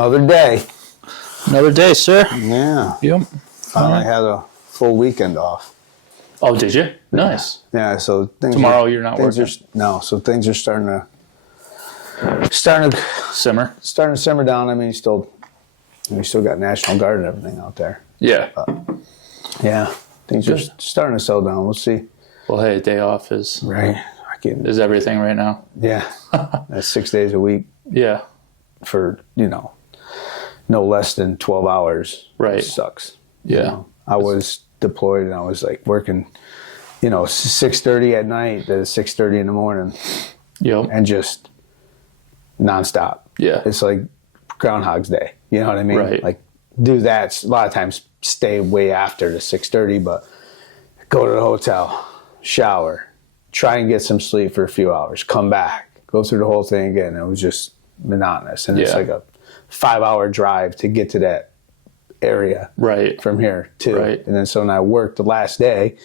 Another day. Another day, sir. Yeah. Yep. Finally had a full weekend off. Oh, did you? Nice. Yeah, so things Tomorrow you're not working? So things are starting to simmer down. I mean, we still got National Guard and everything out there. Yeah. But, yeah, things are starting to settle down. We'll see. Well, hey, day off is everything right now. Yeah. That's 6 days a week. Yeah. For, no less than 12 hours. Right. It sucks. Yeah. I was deployed and I was like working, 6:30 at night to 6:30 in the morning. Yep. And just nonstop. Yeah. It's like Groundhog's Day. You know what I mean? Right. Like do that. A lot of times stay way after the 6:30, but go to the hotel, shower, try and get some sleep for a few hours, come back, go through the whole thing again. It was just monotonous. And it's like a 5-hour drive to get to that area from here too. Right. And then so when I worked the last day,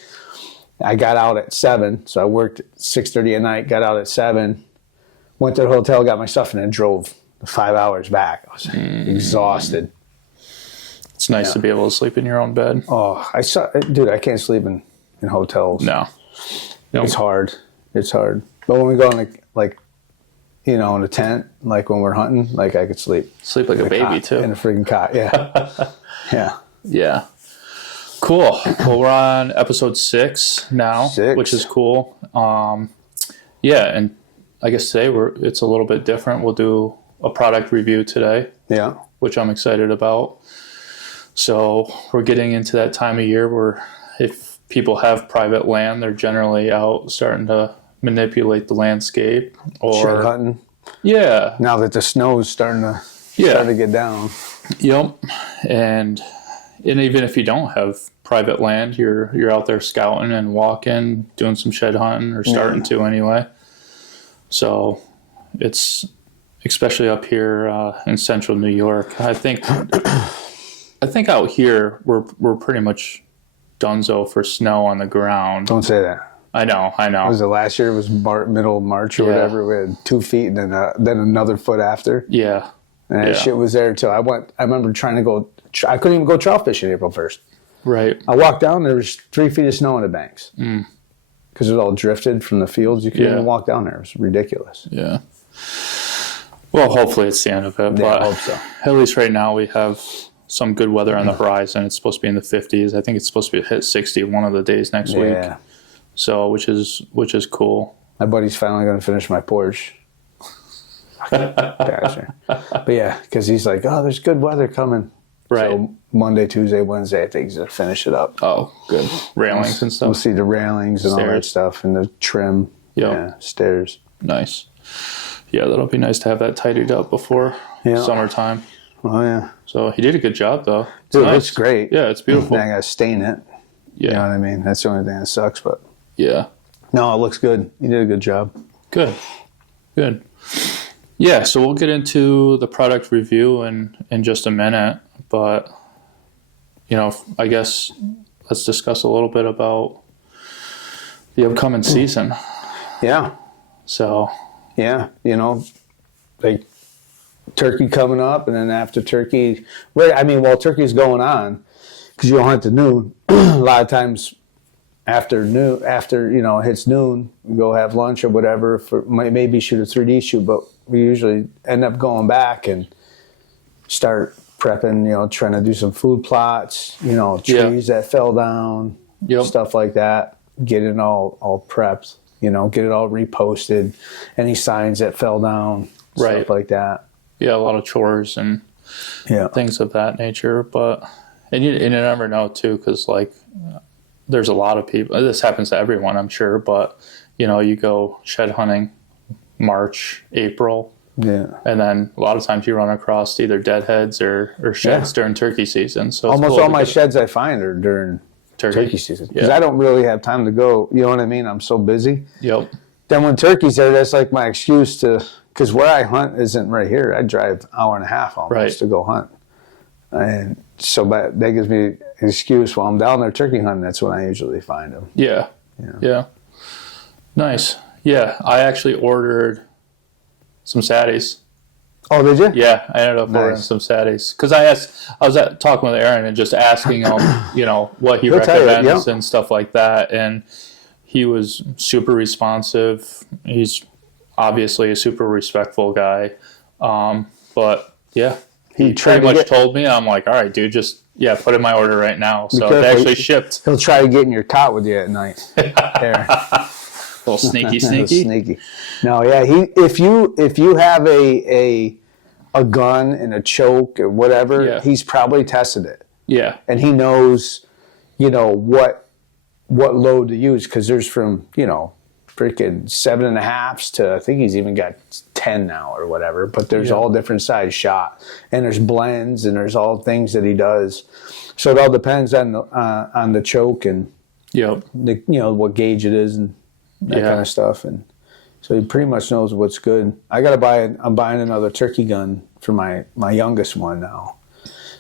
I got out at 7. So I worked at 6:30 at night, got out at 7, went to the hotel, got my stuff, and then drove 5 hours back. I was exhausted. It's nice to be able to sleep in your own bed. Oh, I can't sleep in hotels. No. It's hard. It's hard. But when we go in in a tent, like when we're hunting, like I could sleep. Sleep like a baby too. In a freaking cot, yeah. Yeah. Yeah. Cool. Well, we're on episode 6 now, which is cool. And I guess today it's a little bit different. We'll do a product review today. Yeah. Which I'm excited about. So we're getting into that time of year where if people have private land, they're generally out starting to manipulate the landscape or shed hunting. Yeah. Now that the snow is starting to get down. Yep. And even if you don't have private land, you're out there scouting and walking, doing some shed hunting or starting to anyway. So it's especially up here in central New York. I think out here we're pretty much donezo for snow on the ground. Don't say that. I know. Was it last year? It was middle of March or whatever. We had 2 feet and then another foot after. Yeah. And that shit was there until I remember trying to go. I couldn't even go trout fishing April 1st. Right. I walked down. There was 3 feet of snow in the banks because it was all drifted from the fields. You couldn't even walk down there. It was ridiculous. Yeah. Well, hopefully it's the end of it. But I hope so. At least right now we have some good weather on the horizon. It's supposed to be in the 50s. I think it's supposed to be hit 60 one of the days next week. So which is cool. My buddy's finally going to finish my Porsche. But yeah, because he's like, oh, there's good weather coming. Right. So Monday, Tuesday, Wednesday, I think he's going to finish it up. Oh, good. Railings and stuff. We'll see the railings and all that stuff and the trim. Yep. Yeah, stairs. Nice. Yeah, that'll be nice to have that tidied up before summertime. Oh, yeah. So he did a good job, though. Dude, it looks great. Yeah, it's beautiful. Then I got to stain it. Yeah. You know what I mean? That's the only thing that sucks, but... Yeah. No, it looks good. You did a good job. Good. Yeah, so we'll get into the product review in just a minute, but, I guess let's discuss a little bit about the upcoming season. Yeah. So. Yeah, like turkey coming up, and then after turkey, while turkey's going on, because you don't hunt at noon, a lot of times after it hits noon, we go have lunch or whatever, maybe shoot a 3D shoot, but we usually end up going back and start prepping, trying to do some food plots, trees that fell down, stuff like that, get it all prepped, get it all reposted, any signs that fell down, stuff like that. Yeah, a lot of chores and things of that nature, and you never know too, because there's a lot of people, this happens to everyone, I'm sure, but you go shed hunting March, April, and then a lot of times you run across either deadheads or sheds during turkey season. So almost all my sheds I find are during turkey season, because I don't really have time to go, you know what I mean? I'm so busy. Yep. Then when turkey's there, that's like my excuse because where I hunt isn't right here. I drive an hour and a half almost to go hunt. And so that gives me an excuse while I'm down there turkey hunting. That's when I usually find them. Yeah. Nice. Yeah, I actually ordered some satties Oh, did you? Yeah, I ended up ordering Nice. some Satis because I was talking with Aaron and just asking him, what he He'll tell you, recommends yeah. and stuff like that, and he was super responsive. He's obviously a super respectful guy, but yeah, he tried pretty to much get- told me, I'm like, all right, dude, just put in my order right now. So careful. they actually shipped. He'll try to get in your cot with you at night. There. A little sneaky. Sneaky. No, yeah. If you have a gun and a choke or whatever, Yeah. he's probably tested it, Yeah, and he knows, what load to use, because there's from freaking 7.5s to, I think he's even got 10 now or whatever. But there's all different size shot, and there's blends, and there's all things that he does. So it all depends on the choke and yep, what gauge it is and that Yeah. kind of stuff. And so he pretty much knows what's good. I'm buying another turkey gun for my youngest one now.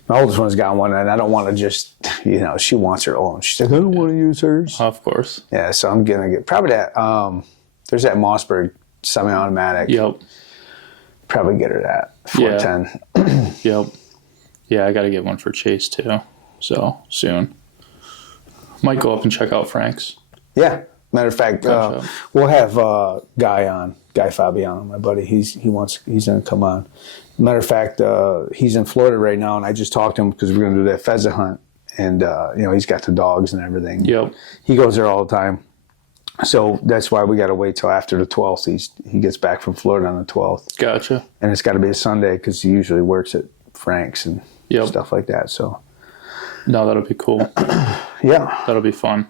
My oldest one's got one, and I don't want to just, she wants her own. She's like, I don't want to use hers. of course. Yeah, so I'm going to get probably that. There's that Mossberg semi-automatic. Yep, Probably get her that 410. yep. Yeah, I got to get one for Chase too. So soon. Might go up and check out Frank's. Yeah. Matter of fact, Gotcha. we'll have Guy Fabiano, my buddy. He's going to come on. Matter of fact, he's in Florida right now, and I just talked to him because we're going to do that pheasant hunt, and he's got the dogs and everything. Yep. He goes there all the time, so that's why we got to wait till after the 12th. He gets back from Florida on the 12th, Gotcha. and it's got to be a Sunday because he usually works at Frank's and Yep. stuff like that. So No, that'll be cool. yeah, That'll be fun.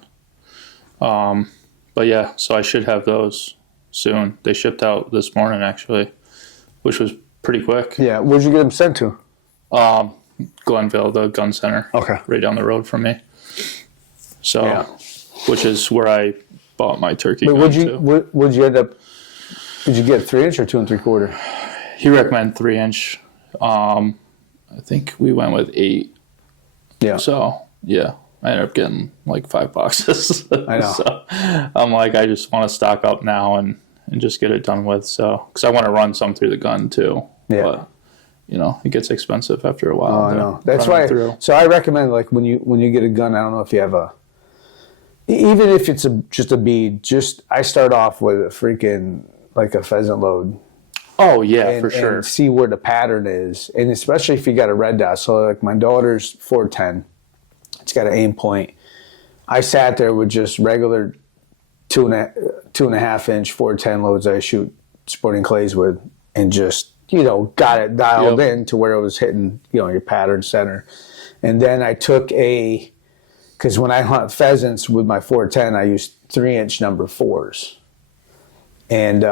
But yeah, so I should have those soon. They shipped out this morning actually, which was pretty quick. yeah. Where'd you get them sent to? Glenville, the gun center. Okay. Right down the road from me. So, Yeah. which is where I bought my turkey gun Would too. you end up? Did you get 3-inch or 2 3/4? He recommended 3-inch. I think we went with 8. Yeah. So yeah, I ended up getting like 5 boxes. I know. So I'm like, I just want to stock up now and just get it done with. So because I want to run some through the gun too. Yeah. But it gets expensive after a while. Oh, I to know. That's run it why. through. So I recommend, like, when you get a gun, I don't know if you have even if it's just a bead. I start off with a freaking like a pheasant load. Oh yeah, And, for sure. and see where the pattern is, and especially if you got a red dot. So like my daughter's 410, it's got an aim point. I sat there with just regular 2.5 inch 410 loads I shoot sporting clays with, and just got it dialed Yep. in to where it was hitting your pattern center. And then I took because when I hunt pheasants with my 410, I use 3-inch number 4s. And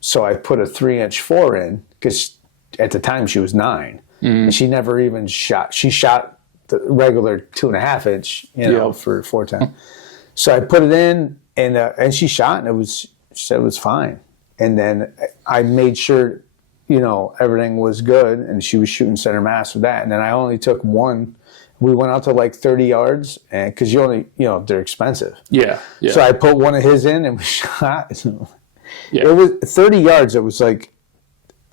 so I put a 3-inch 4 in because at the time she was 9. And she never even shot. She shot the regular 2.5 inch, Yep. for 410. So I put it in, and she shot, and she said it was fine. And then I made sure, everything was good, and she was shooting center mass with that. And then I only took one. We went out to like 30 yards, and because they're expensive. Yeah. Yeah. So I put one of his in, and we shot. Yeah. It was 30 yards. It was like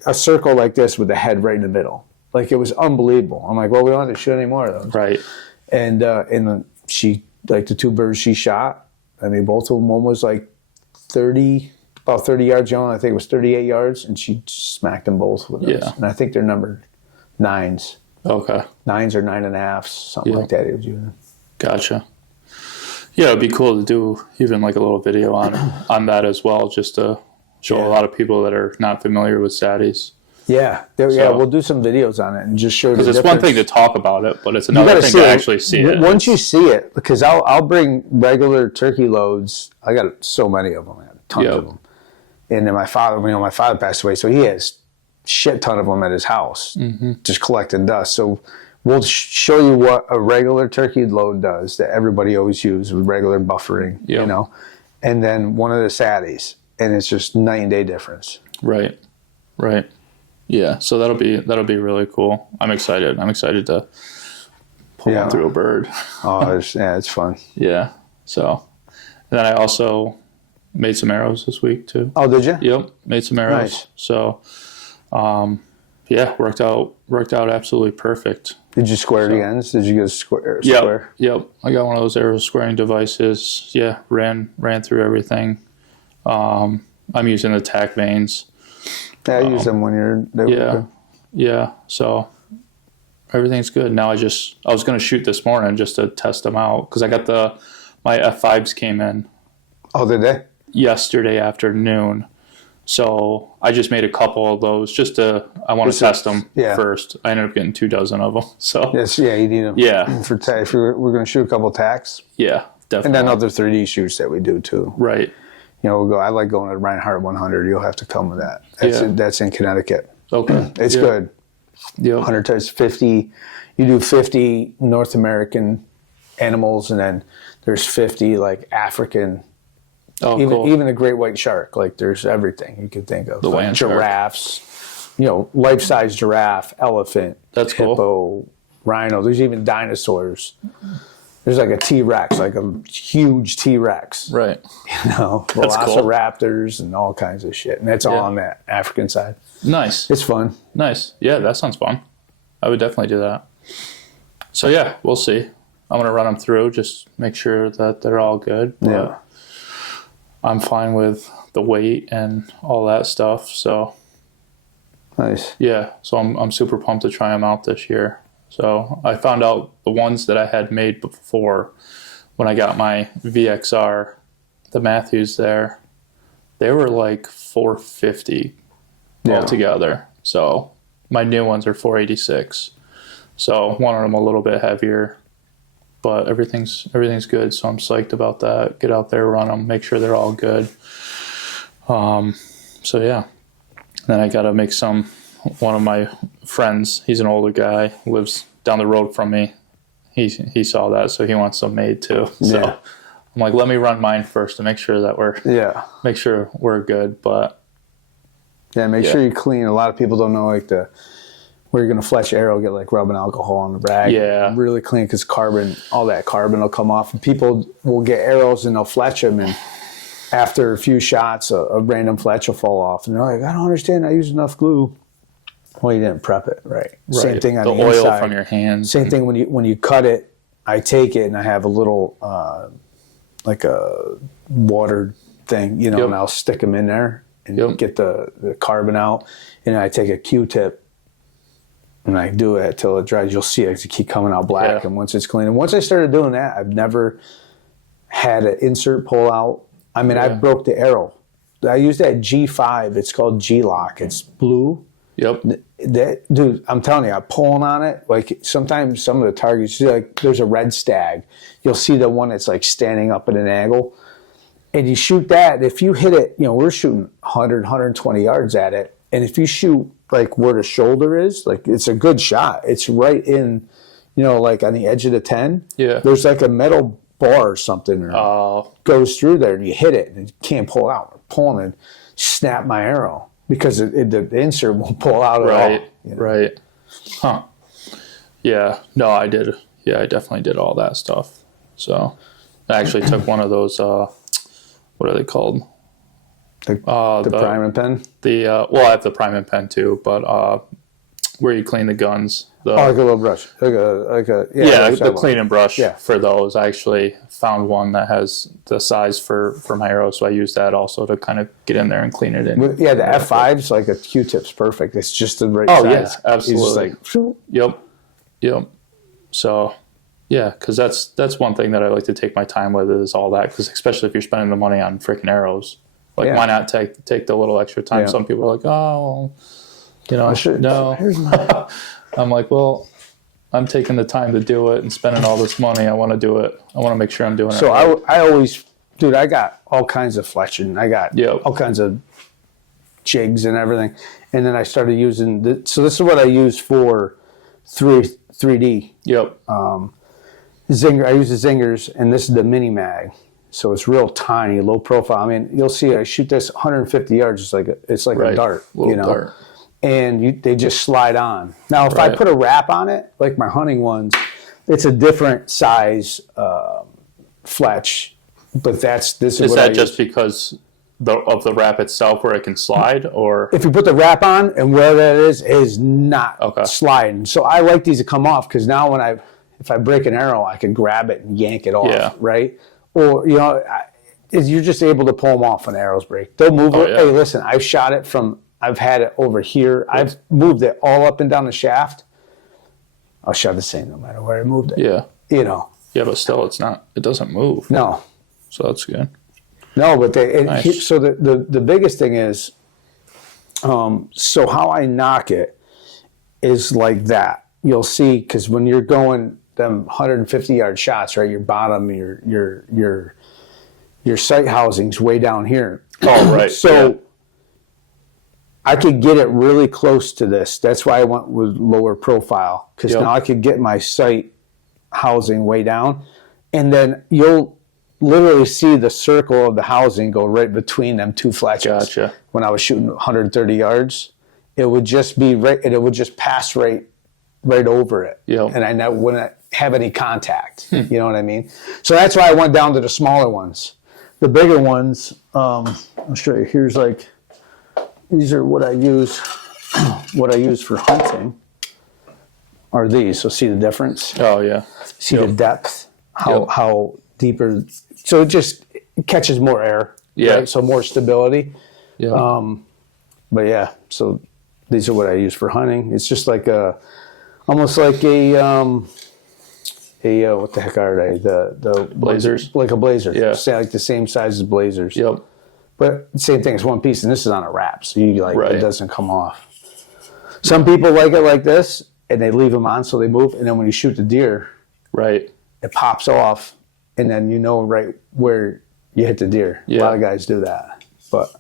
a circle like this with the head right in the middle. Like, it was unbelievable. I'm like, well, we don't have to shoot any more of those. Right. And then she, like, the 2 birds she shot, I mean, both of them, one was like about 30 yards young. I think it was 38 yards, and she smacked them both with those. Yeah. And I think they're numbered 9s. Okay. 9s or 9.5s, something Yeah. like that. It was using. Gotcha. Yeah, it'd be cool to do even like a little video on that as well, just to show Yeah. a lot of people that are not familiar with Satis. Yeah, we'll do some videos on it and just show the Because difference. it's one thing to talk about it, but it's You another gotta thing see to it. actually see it. Once you see it, because I'll bring regular turkey loads. I got so many of them. I got tons Yep. of them. And then my father passed away, so he has shit ton of them at his house, just collecting dust. So we'll show you what a regular turkey load does that everybody always uses with regular buffering, Yep. and then one of the Satis, and it's just night and day difference. Right. Yeah, so that'll be really cool. I'm excited to pull Yeah. one through a bird. Oh, it's fun. Yeah. So, and then I also made some arrows this week too. Oh, did you? Yep, made some arrows. Nice. So, yeah, worked out absolutely perfect. Did you square the ends? Did you get a square? Yep. I got one of those arrow squaring devices. Yeah, ran through everything. I'm using the tack vanes. Yeah, I used them when you're. Yeah. So everything's good. Now I was going to shoot this morning just to test them out because I got my F5s came in. Oh, did they? Yesterday afternoon. So I just made a couple of those I want to test them first. I ended up getting 24 of them. So yes, yeah, you need them. Yeah, if we're going to shoot a couple of tacks. Yeah, definitely. And then other 3D shoots that we do too. Right. We'll go. I like going to Reinhardt 100. You'll have to come with that. That's in Connecticut. Okay. It's good. Yeah. 100 times 50. You do 50 North American animals, and then there's 50 like African. Oh, cool. Even a great white shark. Like there's everything you can think of. The land giraffes, life-size giraffe, elephant, that's hippo, cool. Rhino. There's even dinosaurs. There's like a T-Rex, like a huge T-Rex. Right. Velociraptors and all kinds of shit. And that's all on that African side. Nice. It's fun. Nice. Yeah, that sounds fun. I would definitely do that. So yeah, we'll see. I'm going to run them through, just make sure that they're all good. But yeah. I'm fine with the weight and all that stuff. So nice. Yeah. So I'm super pumped to try them out this year. So I found out the ones that I had made before when I got my VXR, the Matthews there, they were like 450 altogether. So my new ones are 486. So one of them a little bit heavier, but everything's good. So I'm psyched about that. Get out there, run them, make sure they're all good. So yeah. Then I got to make one of my friends, he's an older guy, lives down the road from me. He saw that, so he wants some made too. So I'm like, let me run mine first to make sure that we're good. But make sure you clean. A lot of people don't know where you're gonna fletch arrow, get like rubbing alcohol on the rag. Yeah, really clean because all that carbon will come off, and people will get arrows and they'll fletch them, and after a few shots, a random fletch will fall off, and they're like, I don't understand. I used enough glue. Well, you didn't prep it right. Same thing on the oil inside. From your hands. Same thing when you cut it. I take it and I have a little like a water thing, and I'll stick them in there and get the carbon out. And I take a Q-tip and I do it till it dries. You'll see it keep coming out black. And once it's clean, and once I started doing that, I've never had an insert pull out. I mean, I broke the arrow. I use that G5. It's called G-Lock. It's blue. Yep. Dude, I'm telling you, I'm pulling on it. Like sometimes some of the targets, like there's a red stag. You'll see the one that's like standing up at an angle. And you shoot that. If you hit it, we're shooting 100, 120 yards at it. And if you shoot like where the shoulder is, like it's a good shot. It's right in, like on the edge of the 10. Yeah. There's like a metal bar or something goes through there and you hit it and you can't pull it out. I'm pulling and snap my arrow. Because the insert won't pull out at all. Right. Huh. Yeah. No, I did. Yeah, I definitely did all that stuff. So I actually took one of those, what are they called? The prime and pen? I have the prime and pen too, but where you clean the guns. Like a little brush. The clean and brush for those. I actually found one that has the size for my arrow, so I use that also to kind of get in there and clean it in. The F5's like a Q-tip's perfect. It's just the right size. Oh, yeah, absolutely. Like, Yep. So, because that's one thing that I like to take my time with is all that, because especially if you're spending the money on freaking arrows. Why not take the little extra time? Some people are like, oh, I should. No. I'm like, well, I'm taking the time to do it and spending all this money. I want to do it. I want to make sure I'm doing it. So right. I always, dude, I got all kinds of fletching. I got all kinds of jigs and everything. And then I started using, so this is what I use for 3D. Yep. Zinger. I use the Zingers, and this is the mini mag. So it's real tiny, low profile. I mean, you'll see I shoot this 150 yards. It's like a dart, dart. And they just slide on. Now, if I put a wrap on it, like my hunting ones, it's a different size fletch. But this is what I use. Just because the wrap itself where it can slide, or If you put the wrap on and where that is not Okay. sliding. So I like these to come off because now if I break an arrow, I can grab it and yank it off, Yeah. right? Or, you're just able to pull them off when arrows break. They'll move it. yeah. Hey, listen, I've had it over here. I've moved it all up and down the shaft. I'll shove the same no matter where I moved it. yeah, Yeah, but still, it doesn't move, no. so that's good. No, but Nice. so the biggest thing is, so how I knock it is like that. You'll see, because when you're going them 150-yard shots, right, your bottom, your sight housing's way down here. Oh, right. So yeah. I could get it really close to this. That's why I went with lower profile, because Yep. now I could get my sight housing way down, and then you'll literally see the circle of the housing go right between them two fletches. Gotcha. When I was shooting 130 yards, it would just be right, and it would just pass right over it, Yep. and I wouldn't have any contact. You know what I mean? So that's why I went down to the smaller ones. The bigger ones, I'll show you. Here's these are what I use. What I use for hunting are these. So see the difference. Oh yeah. See Yep. the depth. Yep. How deeper. So it just catches more air. Yeah. Right? So more stability. Yeah. But yeah. So these are what I use for hunting. It's just like almost like what the heck are they? The Blazers? Like a blazer. Yeah. Say like the same size as blazers. Yep. But same thing, it's one piece, and this is on a wrap, so you Right. it doesn't come off. Some people like it like this, and they leave them on so they move, and then when you shoot the deer, Right. it pops off, and then you know right where you hit the deer. Yeah. A lot of guys do that. But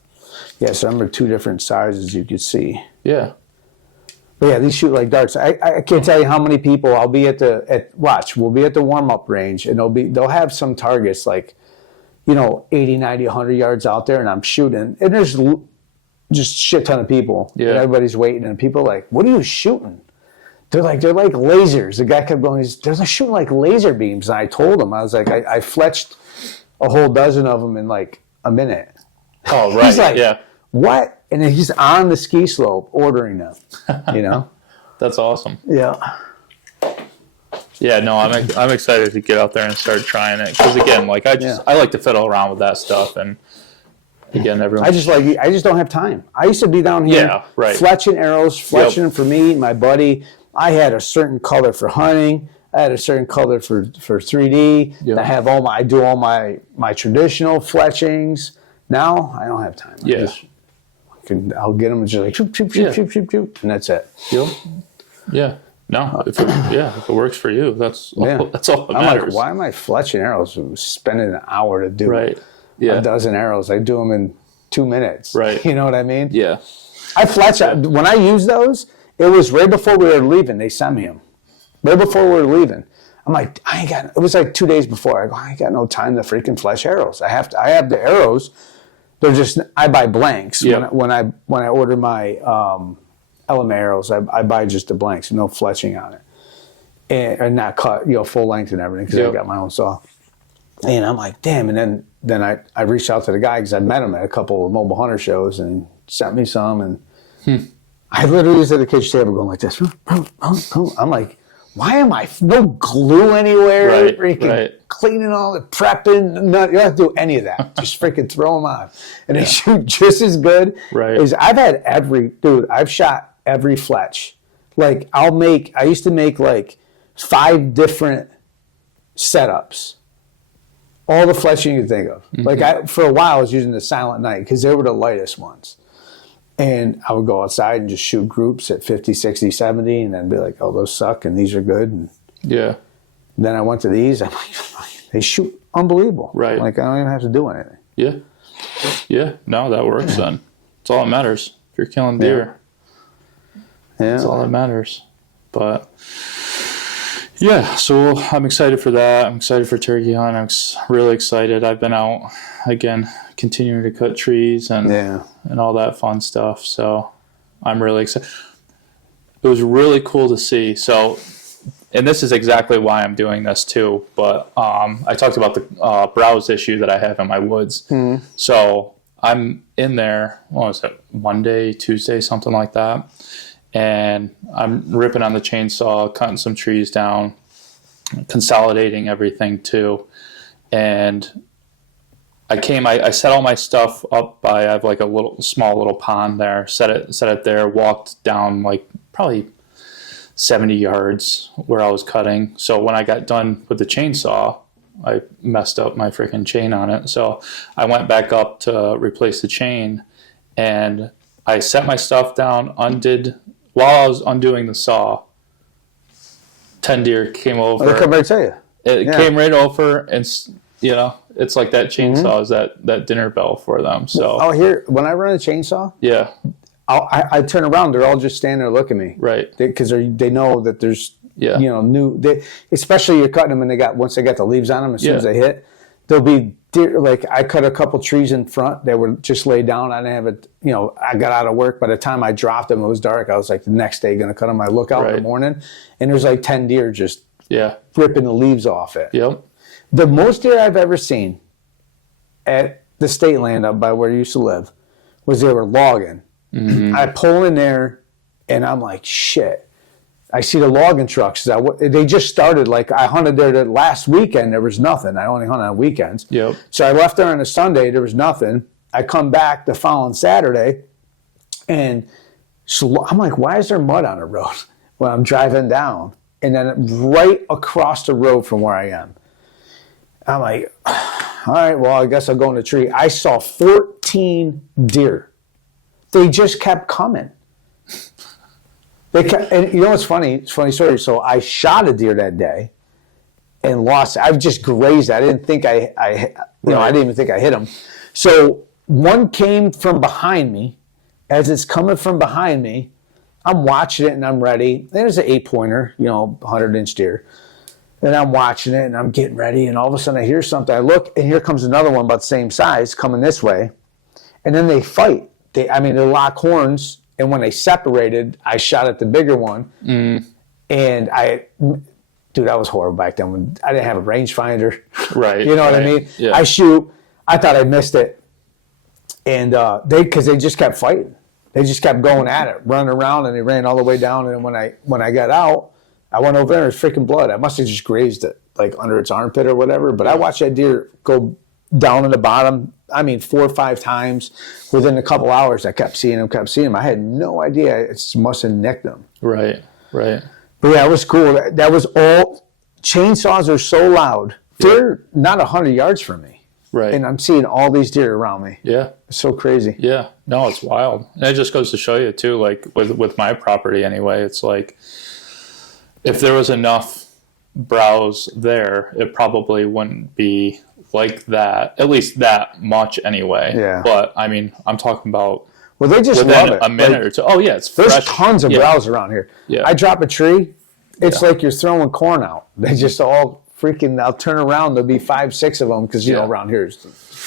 yeah, so them are two different sizes you could see. Yeah. But yeah, these shoot like darts. I can't tell you how many people I'll be we'll be at the warm-up range, and they'll have some targets like, 80, 90, 100 yards out there, and I'm shooting, and there's just shit ton of people. Yeah. And everybody's waiting, and people are like, what are you shooting? They're like lasers. The guy kept going, they're shooting like laser beams. And I told him, I was like, I fletched a whole dozen of them in like a minute. Oh right. He's like, yeah. what? And then he's on the ski slope ordering them, That's awesome. Yeah. Yeah, no, I'm excited to get out there and start trying it, because again, like I like to fiddle around with that stuff, and again, everyone. I just don't have time. I used to be down here, Yeah, right. fletching arrows, fletching for me, my buddy. I had a certain color for hunting. I had a certain color for 3D. Yep. I do all my traditional fletchings. Now I don't have time. Yeah. I'll get them and just like shoot, shoot, shoot, Yeah. shoot, shoot, shoot, and that's it. Yep. Yeah. No, if it works for you, that's all that I'm matters. like, why am I fletching arrows? Spending an hour to do Right. Yeah. a dozen arrows. I do them in 2 minutes. Right. You know what I mean? Yeah. I fletch when I use those. It was right before we were leaving. They sent me them. Right before we were leaving. I'm like, it was like 2 days before. I go, I ain't got no time to freaking fletch arrows. I have the arrows. They're just, I buy blanks. Yeah. When I order my LM arrows, I buy just the blanks, no fletching on it. And not cut, full length and everything, because I got my own saw. And I'm like, damn. And then I reached out to the guy, because I met him at a couple of mobile hunter shows, and sent me some. And I literally was at the kitchen table going like this. I'm like, why am I no glue anywhere? Right, Freaking right. cleaning all the prepping. You don't have to do any of that. Just freaking throw them on, and they shoot just as good. Right. I've shot every fletch. Like I used to make like 5 different setups. All the fletching you could think of. Mm-hmm. Like for a while I was using the Silent Night, because they were the lightest ones. And I would go outside and just shoot groups at 50, 60, 70, and then be like, oh, those suck and these are good. And Yeah. then I went to these. I'm like, they shoot unbelievable. Right. Like I don't even have to do anything. Yeah. Yeah. No, that works then. It's all that matters. If you're killing deer, that's all Yeah. that matters. But yeah, so I'm excited for that. I'm excited for turkey hunt. Really excited. I've been out again, continuing to cut trees and all that fun stuff. So I'm really excited. It was really cool to see. So, and this is exactly why I'm doing this too. But I talked about the browse issue that I have in my woods. So I'm in there, what was it, Monday, Tuesday, something like that. And I'm ripping on the chainsaw, cutting some trees down, consolidating everything too. And I set all my stuff up by, I have like a small little pond there, set it there, walked down like probably 70 yards where I was cutting. So when I got done with the chainsaw, I messed up my freaking chain on it. So I went back up to replace the chain, and I set my stuff down, while I was undoing the saw, 10 deer came over. They come right to you. It came right over, and it's like that chainsaw is that dinner bell for them. So Oh, here, when I run a chainsaw, yeah, I turn around, they're all just standing there looking at me. right. Because they know that there's, Yeah. especially you're cutting them and once they got the leaves on them, as soon as Yeah. they hit, there'll be deer. Like I cut a couple trees in front that were just laid down. I didn't have it, I got out of work. By the time I dropped them, it was dark. I was like the next day going to cut them. I look out in the Right. morning and there's like 10 deer just Yeah. ripping the leaves off it. Yep. The most deer I've ever seen at the state land up by where I used to live was they were logging. Mm-hmm. I pull in there and I'm like, shit. I see the logging trucks. They just started. Like I hunted there the last weekend. There was nothing. I only hunt on weekends. Yep. So I left there on a Sunday. There was nothing. I come back the following Saturday, and so I'm like, why is there mud on the road? Well, I'm driving down, and then right across the road from where I am, I'm like, all right, well, I guess I'll go in the tree. I saw 14 deer. They just kept coming. And you know what's funny? It's a funny story. So I shot a deer that day and lost. I just grazed. I didn't think I didn't even think I hit him. So one came from behind me. As it's coming from behind me, I'm watching it and I'm ready. There's an 8-pointer, 100-inch deer. And I'm watching it and I'm getting ready. And all of a sudden I hear something. I look and here comes another one about the same size coming this way. And then they fight. They lock horns. And when they separated, I shot at the bigger one. Mm. And I was horrible back then when I didn't have a rangefinder. Right. You know what right. I mean? Yeah. I shoot. I thought I missed it. And because they just kept fighting. They just kept going at it, running around, and they ran all the way down. And when I got out, I went over there and it was freaking blood. I must have just grazed it, like under its armpit or whatever. But I watched that deer go down in the bottom, 4 or 5 times within a couple hours. I kept seeing him. I had no idea. It must have nicked him. Right. But yeah, it was cool. That was all. Chainsaws are so loud. They're not 100 yards from me. Right. And I'm seeing all these deer around me. Yeah. It's so crazy. Yeah. No, it's wild. And it just goes to show you too, like with my property anyway, it's like if there was enough browse there, it probably wouldn't be like that, at least that much anyway. Yeah. But I'm talking about Well, they just within love it. a minute or two. Oh yeah, it's There's fresh. tons of browse around here. Yeah. I drop a tree, it's like you're throwing corn out. They just all freaking. I'll turn around. There'll be 5, 6 of them because around here is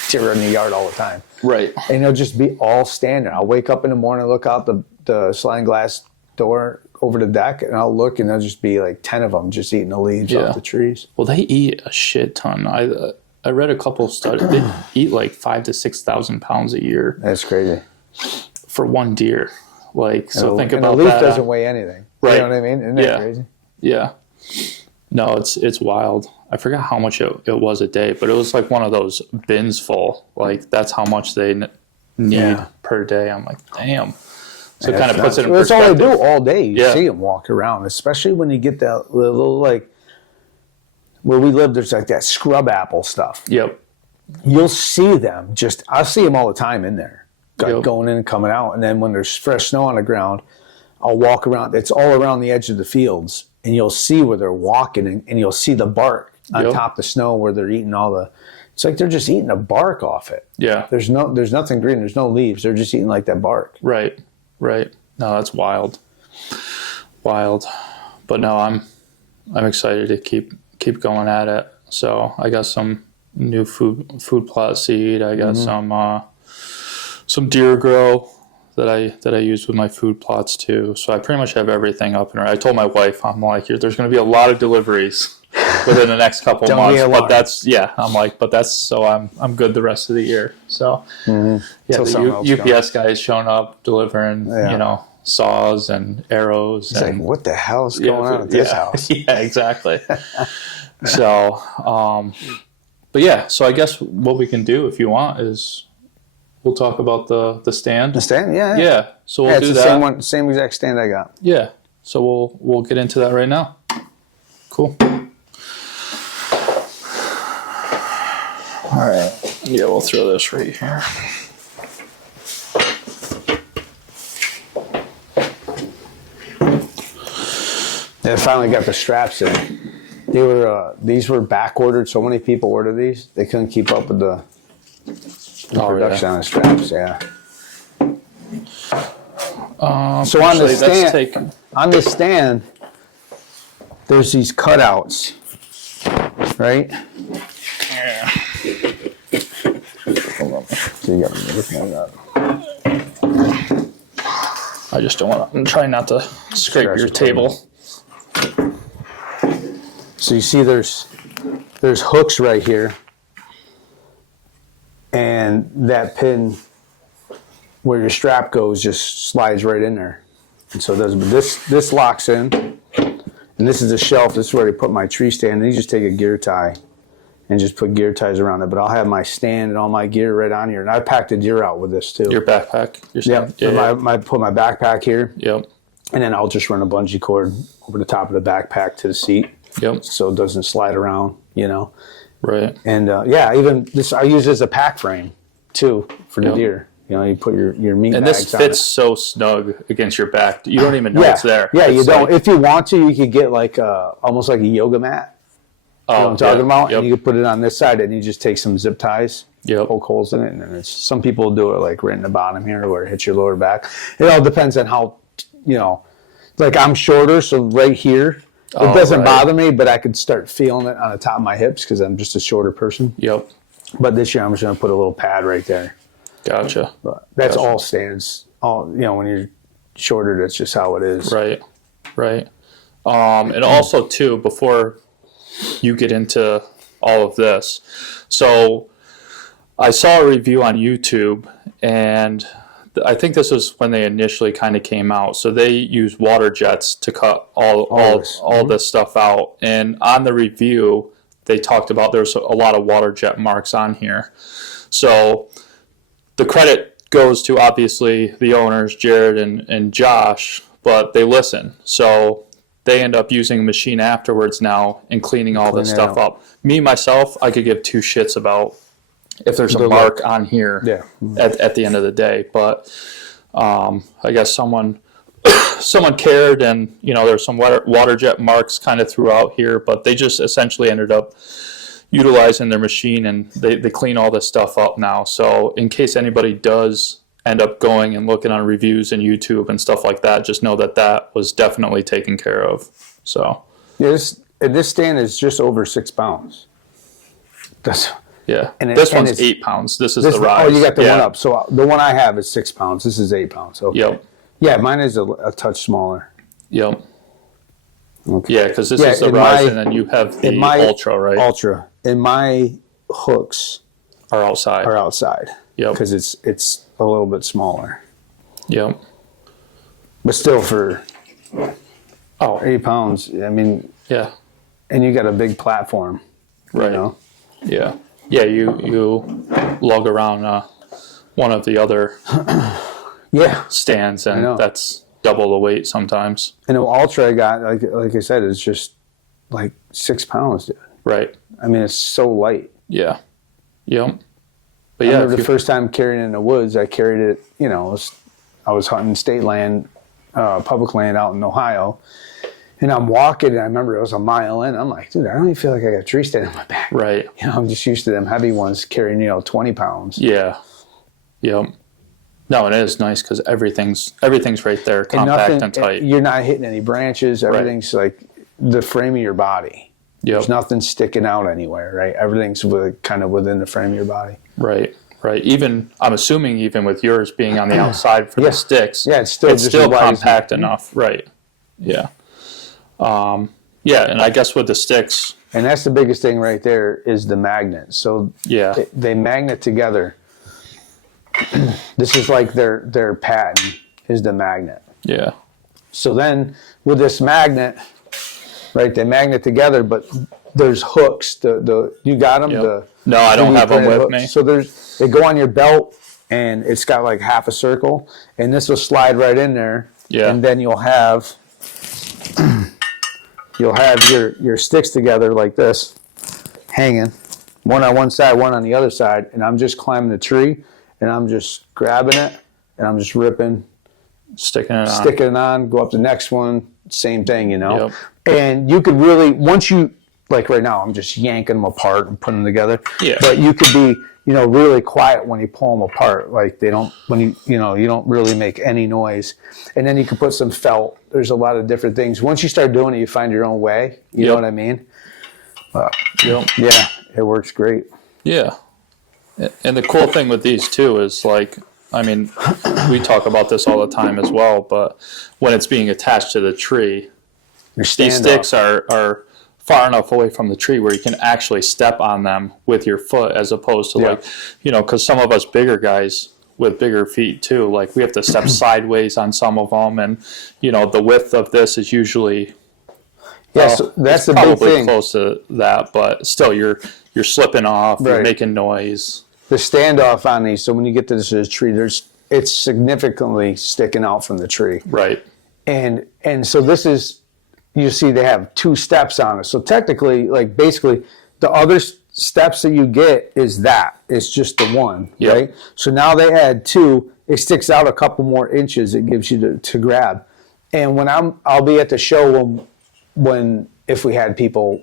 deer in the yard all the time. Right. And they'll just be all standing. I'll wake up in the morning, look out the sliding glass door over the deck, and I'll look, and there'll just be like 10 of them just eating the leaves off the trees. Well, they eat a shit ton. I read a couple of studies. They eat like 5,000 to 6,000 pounds a year. That's crazy. For one deer. Like, so think and about a leaf that. doesn't weigh anything. Right. You know what I mean? Isn't that crazy? Yeah. No, it's wild. I forgot how much it was a day, but it was like one of those bins full. Like, that's how much they need per day. I'm like, damn. So it kind of puts it in That's all perspective. they do all day. You Yeah. see them walk around, especially when you get that little, like, where we live, there's like that scrub apple stuff. Yep. You'll see them I see them all the time in there, Yep. going in and coming out. And then when there's fresh snow on the ground, I'll walk around. It's all around the edge of the fields, and you'll see where they're walking, and you'll see the bark on top of the snow where they're eating it's like they're just eating the bark off it. Yeah. There's nothing green. There's no leaves. They're just eating like that bark. Right. No, that's wild. But no, I'm excited to keep going at it. So I got some new food plot seed. I got some deer grow that I use with my food plots too. So I pretty much have everything up and running. I told my wife, I'm like, there's going to be a lot of deliveries within the next couple Don't months. be But alarmed. that's so I'm good the rest of the year. So yeah, Till something else the UPS guy is showing up delivering, saws and arrows. It's and like, what the hell is going on at this house? Yeah, exactly. So, but yeah, so I guess what we can do if you want is we'll talk about the stand. The stand? Yeah. Yeah. So we'll do it's the that. same exact stand I got. Yeah. So we'll get into that right now. Cool. All right. Yeah, we'll throw this right here. Yeah, I finally got the straps in. These were back ordered. So many people ordered these, they couldn't keep up with the production on the straps. Yeah. So on this stand, there's these cutouts, right? Yeah. Hold on. So you got me looking at that. I just don't want to. I'm trying not to scrape your table. So you see, there's hooks right here, and that pin where your strap goes just slides right in there, and so this locks in, and this is the shelf. This is where I put my tree stand. And you just take a gear tie and just put gear ties around it. But I'll have my stand and all my gear right on here, and I packed a deer out with this too. Your backpack. Put my backpack here. Yep. And then I'll just run a bungee cord over the top of the backpack to the seat. Yep. So it doesn't slide around, Right. And even this, I use it as a pack frame too for the deer. You put your meat and bags this fits so snug against your back. You don't even know it's there. Yeah, it's you don't. If you want to, you could get like almost like a yoga mat. You know what I'm talking about? Yep. And you could put it on this side, and you just take some zip ties, poke holes in it, and then some people do it like right in the bottom here where it hits your lower back. It all depends on how, like I'm shorter, so right here, it doesn't bother me, but I could start feeling it on the top of my hips because I'm just a shorter person. Yep. But this year I'm just going to put a little pad right there. Gotcha. But that's all stands. When you're shorter, that's just how it is. Right. And also too, before you get into all of this, so I saw a review on YouTube, and I think this was when they initially kind of came out. So they use water jets to cut all this stuff out. And on the review, they talked about there's a lot of water jet marks on here. So the credit goes to obviously the owners, Jared and Josh, but they listen. So they end up using a machine afterwards now and cleaning all this stuff up. Me, myself, I could give two shits about if there's a mark on here at the end of the day. But I guess someone cared, and there's some water jet marks kind of throughout here, but they just essentially ended up utilizing their machine, and they clean all this stuff up now. So in case anybody does end up going and looking on reviews and YouTube and stuff like that, just know that was definitely taken care of. So this stand is just over 6 pounds. And this one's 8 pounds. This is the Rize. Oh, you got the one up. So the one I have is 6 pounds. This is 8 pounds. Okay. Yep. Yeah, mine is a touch smaller. Yep. Okay. Yeah, because this is the Rize, and then you have the Ultra, right? Ultra. And my hooks are outside. Yep. Because it's a little bit smaller. Yep. But still, for 8 pounds, I mean. Yeah. And you got a big platform. Right. Yeah. Yeah, you lug around one of the other stands, and that's double the weight sometimes. And the Ultra I got, like I said, is just like 6 pounds, dude. Right. I mean, it's so light. Yeah. Yep. But I remember the first time carrying it in the woods, I carried it, I was hunting state land, public land out in Ohio. And I'm walking, and I remember it was a mile in. I'm like, dude, I don't even feel like I got a tree stand on my back. Right. I'm just used to them heavy ones carrying, 20 pounds. Yeah. Yep. No, it is nice because everything's right there, compact and tight. You're not hitting any branches. Everything's like the frame of your body. Yep. There's nothing sticking out anywhere, right? Everything's kind of within the frame of your body. Right. Right. Even, I'm assuming even with yours being on the outside for the sticks, it's still compact enough. Right. Yeah. And I guess with the sticks, And that's the biggest thing right there is the magnet. So Yeah. they magnet together. This is like their patent is the magnet. Yeah. So then with this magnet, right, they magnet together, but there's hooks. You got them? Yep. No, I don't have them with hooks. me. So they go on your belt, and it's got like half a circle, and this will slide right in there. Yeah. And then you'll have your sticks together like this, hanging, one on one side, one on the other side, and I'm just climbing the tree, and I'm just grabbing it, and I'm just ripping, Sticking it on. sticking it on, go up to the next one, same thing, Yep. And you could really, once you, like right now, I'm just yanking them apart and putting them together. Yeah. But you could be, really quiet when you pull them apart. Like they don't, you don't really make any noise. And then you can put some felt. There's a lot of different things. Once you start doing it, you find your own way. You know what I mean? Yep. Yeah, it works great. Yeah. And the cool thing with these too is like, I mean, we talk about this all the time as well, but when it's being attached to the tree, these sticks are far enough away from the tree where you can actually step on them with your foot as opposed to like, because some of us bigger guys with bigger feet too, like we have to step sideways on some of them. And, the width of this is usually, so that's the big probably thing. close to that, but still you're slipping off, you're Right. making noise. The standoff on these, so when you get to this tree, it's significantly sticking out from the tree. Right. And so this is, you see they have 2 steps on it. So technically, like basically, the other steps that you get is that. It's just the one, Yep. right? So now they add 2. It sticks out a couple more inches. It gives you to grab. And when I'll be at the show when if we had people,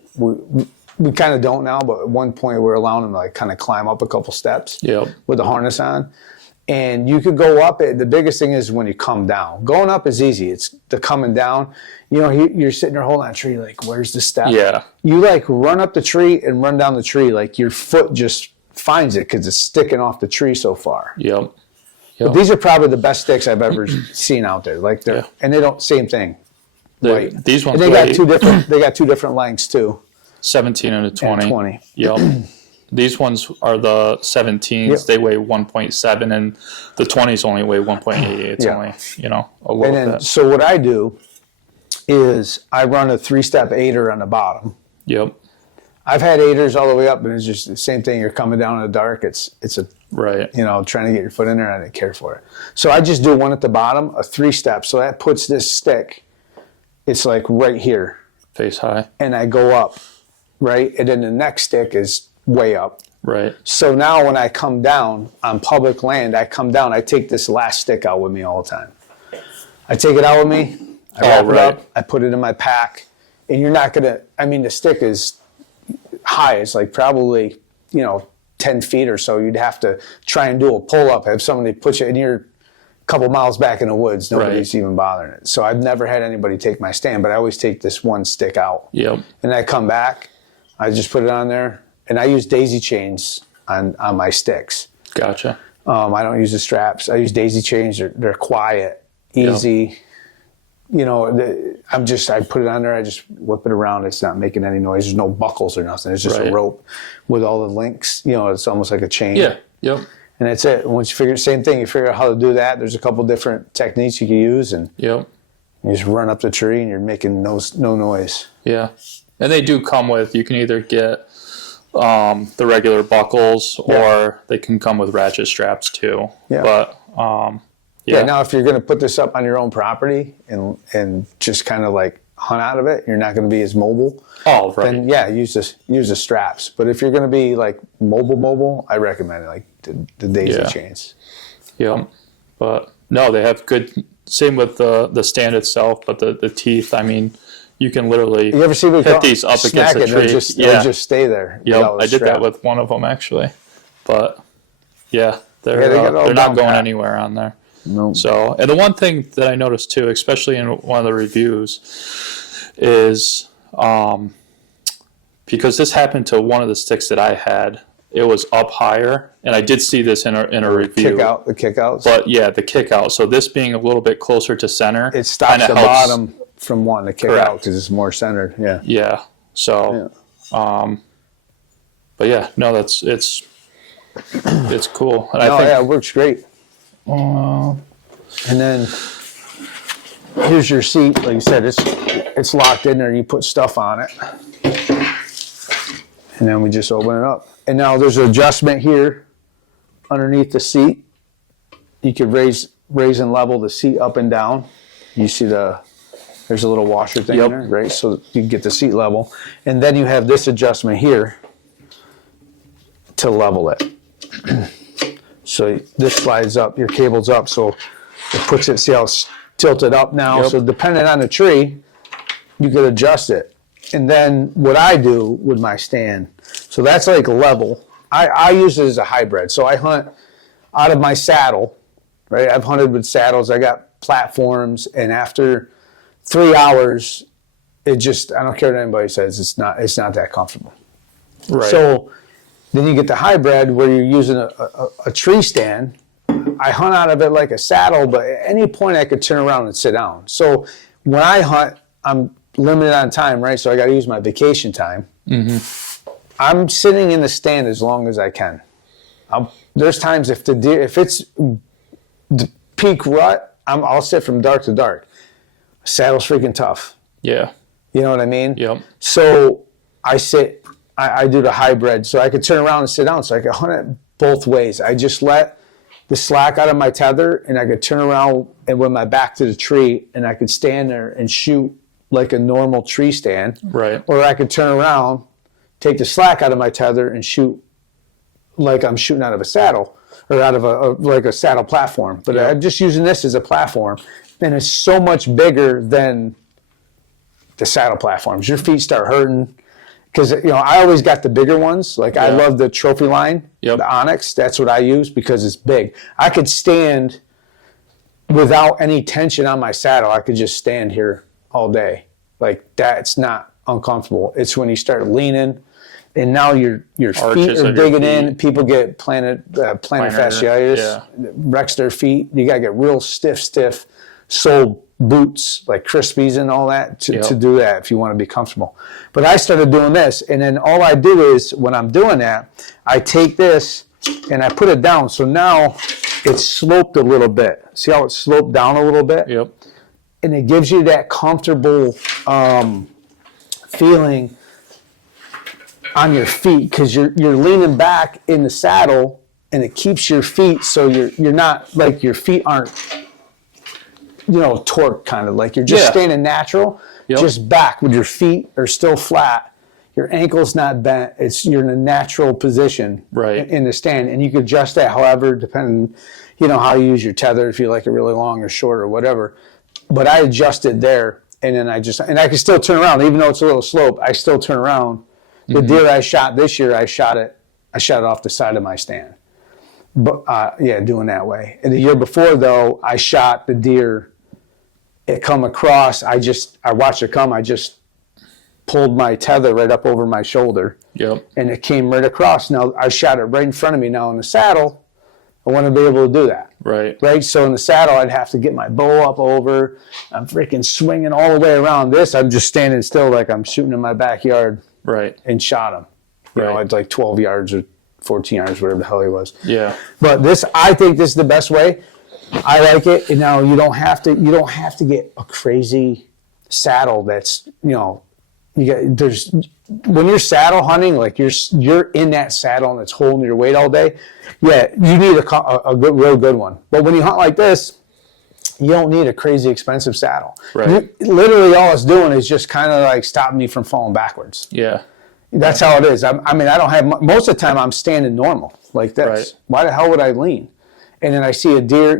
we kind of don't now, but at one point we were allowing them to like kind of climb up a couple steps Yep. with the harness on. And you could go up it. The biggest thing is when you come down. Going up is easy. It's the coming down. You're sitting there holding on a tree, like, where's the step? Yeah. You like run up the tree and run down the tree. Like your foot just finds it because it's sticking off the tree so far. Yep. But these are probably the best sticks I've ever seen out there. Like and they don't, same thing. Right. These ones And they weigh got two different lengths too. 17 and a 20. And 20. Yep. These ones are the 17s. Yep. They weigh 1.7, and the 20s only weigh 1.8. It's only, a little And then, bit. so what I do is I run a 3-step aider on the bottom. Yep. I've had aiders all the way up, and it's just the same thing. You're coming down in the dark. It's a, Right. trying to get your foot in there. I didn't care for it. So I just do one at the bottom, a 3-step. So that puts this stick, it's like right here. Face high. And I go up, right? And then the next stick is way up. Right. So now when I come down on public land, I take this last stick out with me all the time. I take it out with me, I wrap it up, I put it in my pack, and you're not going to, the stick is high. It's like probably, 10 feet or so. You'd have to try and do a pull-up, have somebody put you, and you're a couple miles back in the woods. Nobody's even bothering it. So I've never had anybody take my stand, but I always take this one stick out. Yep. And I come back, I just put it on there, and I use daisy chains on my sticks. Gotcha. I don't use the straps. I use daisy chains. They're quiet, easy. Yep. I put it on there. I just whip it around. It's not making any noise. There's no buckles or nothing. It's just a rope with all the links. It's almost like a chain. Yeah. Yep. And that's it. Once you figure out how to do that, there's a couple different techniques you can use, and Yep. you just run up the tree and you're making no noise. Yeah. And they do come with, you can either get the regular buckles or they can come with ratchet straps too. Yeah. But, now if you're going to put this up on your own property and just kind of like hunt out of it, you're not going to be as mobile. Oh, right. Then use the straps. But if you're going to be like mobile, I recommend like the daisy chains. Yeah. But no, they have good, same with the stand itself, but the teeth, you can literally you ever see hit these up against the tree. They'll just stay there. Yeah, I did that with one of them actually. But they're not going anywhere on there. No. So, and the one thing that I noticed too, especially in one of the reviews, is because this happened to one of the sticks that I had, it was up higher, and I did see this in a review. The kickouts. But yeah, the kick out. So this being a little bit closer to center, it stops the bottom from wanting to kick out because it's more centered. Yeah. Yeah. So But yeah, no, it's cool. And I think, yeah, it works great. And then here's your seat. Like you said, it's locked in there. You put stuff on it, and then we just open it up. And now there's an adjustment here underneath the seat. You could raise and level the seat up and down. You see there's a little washer thing in there, right? So you can get the seat level. And then you have this adjustment here to level it. So this slides up, your cable's up, so it puts it, see how it's tilted up now? So depending on the tree, you could adjust it. And then what I do with my stand, so that's like level. I use it as a hybrid. So I hunt out of my saddle, right? I've hunted with saddles. I got platforms, and after 3 hours, I don't care what anybody says, it's not that comfortable. right. So then you get the hybrid where you're using a tree stand. I hunt out of it like a saddle, but at any point I could turn around and sit down. So when I hunt, I'm limited on time, right? So I got to use my vacation time. I'm sitting in the stand as long as I can. There's times if it's the peak rut, I'll sit from dark to dark. Saddle's freaking tough. Yeah. You know what I mean? Yep. So I do the hybrid, so I could turn around and sit down, so I could hunt it both ways. I just let the slack out of my tether, and I could turn around and with my back to the tree, and I could stand there and shoot like a normal tree stand. Right. Or I could turn around, take the slack out of my tether, and shoot like I'm shooting out of a saddle or out of a saddle platform. But I'm just using this as a platform, and it's so much bigger than the saddle platforms. Your feet start hurting. Because, I always got the bigger ones. Like, I love the trophy line, the Onyx. That's what I use because it's big. I could stand without any tension on my saddle. I could just stand here all day. Like, that's not uncomfortable. It's when you start leaning, and now your feet are digging in. People get plantar fasciitis, wrecks their feet. You got to get real stiff sole boots, like Crispies and all that, to do that if you want to be comfortable. But I started doing this, and then all I do is, when I'm doing that, I take this and I put it down. So now it's sloped a little bit. See how it's sloped down a little bit? Yep. And it gives you that comfortable feeling on your feet, because you're leaning back in the saddle, and it keeps your feet so you're not, like, your feet aren't torque, kind of like you're just standing natural, just back with your feet are still flat. Your ankle's not bent. You're in a natural position in the stand, and you can adjust that however, depending, how you use your tether, if you like it really long or short or whatever. But I adjusted there, and then I can still turn around, even though it's a little slope. I still turn around. The deer I shot this year, I shot it off the side of my stand. But doing that way. And the year before, though, I shot the deer. It come across. I watched it come. I just pulled my tether right up over my shoulder. Yep. And it came right across. Now I shot it right in front of me. Now in the saddle, I want to be able to do that. Right. So in the saddle, I'd have to get my bow up over. I'm freaking swinging all the way around. This, I'm just standing still like I'm shooting in my backyard. Right. And shot him. At like 12 yards or 14 yards, whatever the hell he was. Yeah. But I think this is the best way. I like it. And now you don't have to get a crazy saddle that's, when you're saddle hunting, like you're in that saddle and it's holding your weight all day. Yeah, you need a real good one. But when you hunt like this, you don't need a crazy expensive saddle. Right. Literally all it's doing is just kind of like stopping me from falling backwards. Yeah. That's how it is. I don't have, most of the time I'm standing normal like this. Right. Why the hell would I lean? And then I see a deer,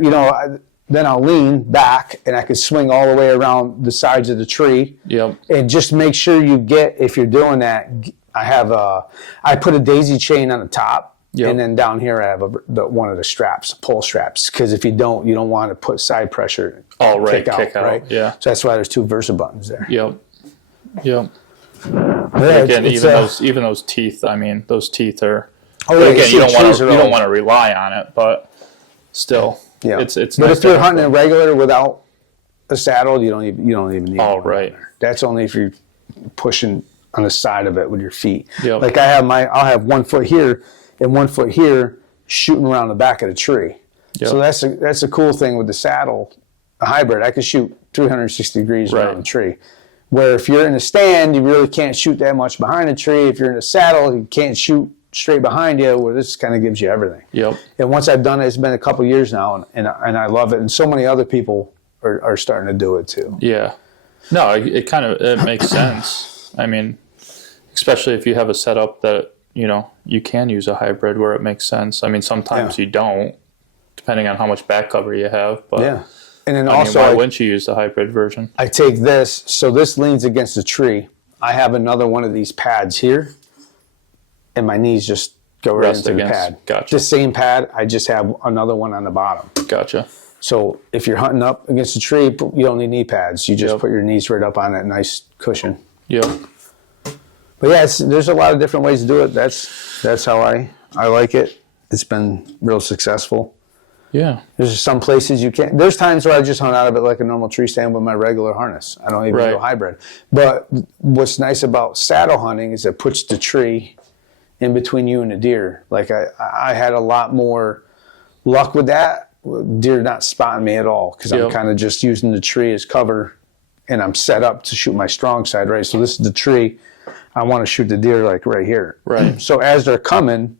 then I'll lean back and I can swing all the way around the sides of the tree. Yep. And just make sure if you're doing that, I put a daisy chain on the top. Yep. And then down here I have one of the straps, pull straps. Because if you don't want to put side pressure. Oh, right. Kick out. Right? Yeah. So that's why there's 2 Versa buttons there. Yep. Yeah, again, even those teeth. I mean, those teeth are. Oh, yeah, again, you don't want to rely on it, but still, it's. But nice if you're hunting a regular without a saddle, you don't even need. Oh, right. That's only if you're pushing on the side of it with your feet. Yep. Like I'll have 1 foot here and 1 foot here shooting around the back of the tree. Yep. So that's a cool thing with the saddle, a hybrid. I could shoot 360 degrees around the tree. Where if you're in a stand, you really can't shoot that much behind a tree. If you're in a saddle, you can't shoot straight behind you, where this kind of gives you everything. Yep. And once I've done it, it's been a couple years now, and I love it. And so many other people are starting to do it too. Yeah. No, it makes sense. I mean, especially if you have a setup that, you can use a hybrid where it makes sense. I mean, sometimes you don't, depending on how much back cover you have. But yeah. And then why wouldn't you use the hybrid version? I take this, so this leans against the tree. I have another one of these pads here, and my knees just go right into the pad. Gotcha. The same pad, I just have another one on the bottom. Gotcha. So if you're hunting up against a tree, you don't need knee pads. You just put your knees right up on that nice cushion. Yep. But yeah, there's a lot of different ways to do it. That's how I like it. It's been real successful. Yeah. There's some places you can't. There's times where I just hunt out of it like a normal tree stand with my regular harness. I don't even do hybrid. But what's nice about saddle hunting is it puts the tree in between you and the deer. Like I had a lot more luck with that. Deer not spotting me at all because I'm kind of just using the tree as cover, and I'm set up to shoot my strong side, right? So this is the tree. I want to shoot the deer like right here. Right. So as they're coming,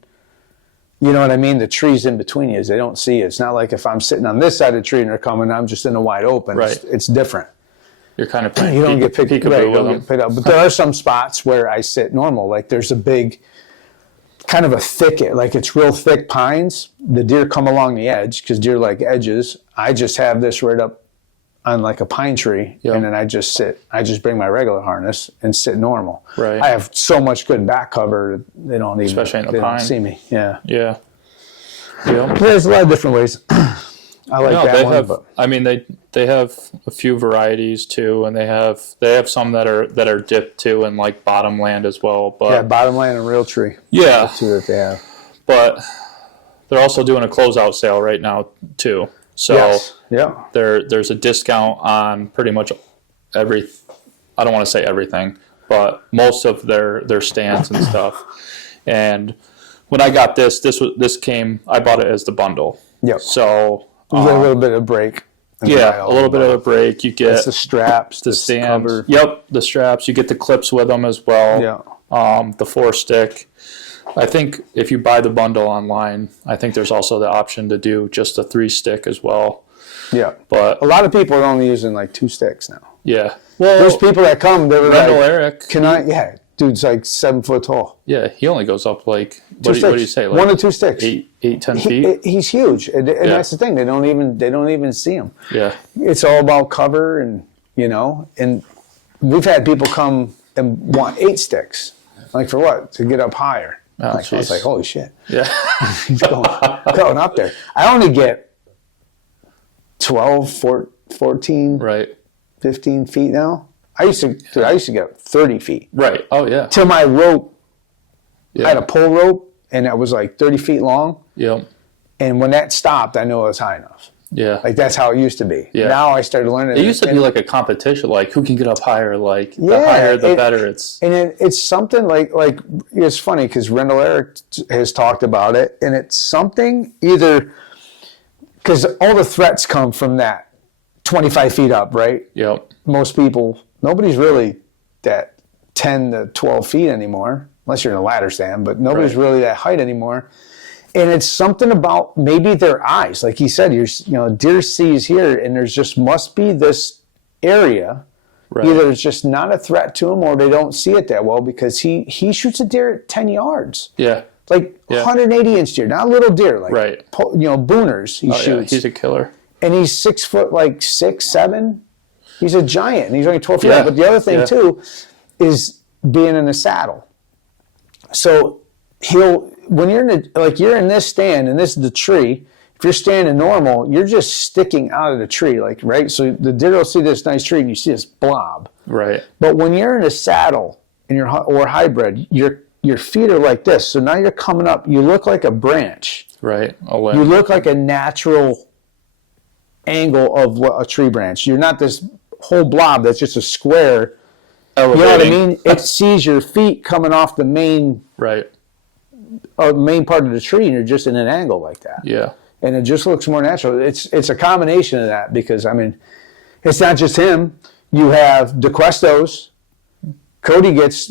you know what I mean? The tree's in between you. They don't see you. It's not like if I'm sitting on this side of the tree and they're coming, I'm just in the wide open. Right. It's different. You're kind of playing You don't get picked up. But there are some spots where I sit normal. Like there's a big, kind of a thicket, like it's real thick pines. The deer come along the edge because deer like edges. I just have this right up on like a pine tree, and then I just sit. I just bring my regular harness and sit normal. Right. I have so much good back cover. They don't even. Especially in the they pine. don't see me. Yeah. Yeah. Yeah. There's a lot of different ways. I like that they one. have. But I mean, they have a few varieties too, and they have some that are dipped too, and like bottomland as well. But yeah, bottomland and real tree. Yeah. The two that they have. But they're also doing a closeout sale right now too. So yes. Yeah. there's a discount on pretty much every. I don't want to say everything, but most of their stands and stuff. And when I got this came. I bought it as the bundle. Yep. So you get a little bit of break. Yeah, a little bit of a break. You get the straps, the stands. cover. Yep, the straps. You get the clips with them as well. Yeah. The 4-stick. I think if you buy the bundle online, I think there's also the option to do just a 3-stick as well. Yeah. But a lot of people are only using like 2 sticks now. Yeah. Well, there's people that come. They're Randall like, Eric. Can I? Yeah. Dude's like 7 foot tall. Yeah, he only goes up like What do you say? Like 1 or 2 sticks. 10 feet. He's huge, and that's the thing. They don't even see him. Yeah. It's all about cover, and and we've had people come and want 8 sticks. Like for what? To get up higher. Oh, I was like, holy shit. Yeah. He's going up there. I only get 12, 14, right. 15 feet now. I used to get 30 feet. Right. Oh, yeah. Till my rope, Yeah. I had a pole rope, and that was like 30 feet long. Yep. And when that stopped, I knew it was high enough. Yeah. Like, that's how it used to be. Yeah. Now I started learning. It used to be like a competition, like who can get up higher. Like the higher, the better. It's something like it's funny because Randall Eric has talked about it, and it's something either because all the threats come from that 25 feet up, right? Yep. Most people, nobody's really that 10 to 12 feet anymore, unless you're in a ladder stand, but nobody's really that height anymore. And it's something about maybe their eyes. Like he said, deer sees here, and there's just must be this area. Right. Either it's just not a threat to them, or they don't see it that well because he shoots a deer at 10 yards. Yeah. Like 180-inch deer, not a little deer. Like, booners he shoots. Yeah, he's a killer. And he's 6 foot, like 6, 7. He's a giant, and he's only 12 feet long. But the other thing, too, is being in a saddle. So when you're you're in this stand, and this is the tree, if you're standing normal, you're just sticking out of the tree, right? So the deer will see this nice tree, and you see this blob. Right. But when you're in a saddle, or hybrid, your feet are like this. So now you're coming up, you look like a branch. Right. You look like a natural angle of a tree branch. You're not this whole blob that's just a square You know what I elevating. mean? It sees your feet coming off the main Right. main part of the tree, and you're just in an angle like that. Yeah. And it just looks more natural. It's a combination of that because, I mean, it's not just him. You have DeQuestos. Cody gets,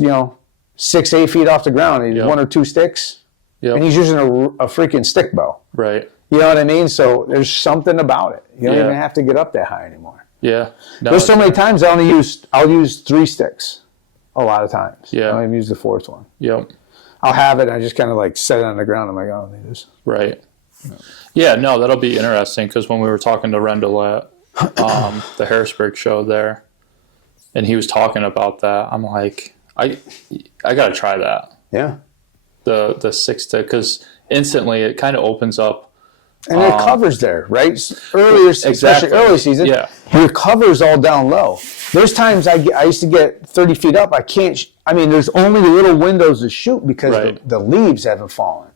6-8 feet off the ground. He's Yep. 1 or 2 sticks. Yep. And he's using a freaking stick bow. Right. You know what I mean? So there's something about it. You don't Yeah. even have to get up that high anymore. Yeah. No, There's so many times I'll use 3 sticks a lot of times. Yeah. I don't even use the 4th one. Yep. I'll have it and I just kind of like set it on the ground. I'm like, oh, I need this. Right. Yeah, no, that'll be interesting because when we were talking to Rendell at the Harrisburg show there, and he was talking about that, I'm like, I got to try that. Yeah. The 6 stick, because instantly it kind of opens up. And your cover's there, right? Earlier, especially early season, Yeah. your cover's all down low. There's times I used to get 30 feet up. I can't. There's only little windows to shoot because Right. the leaves haven't fallen.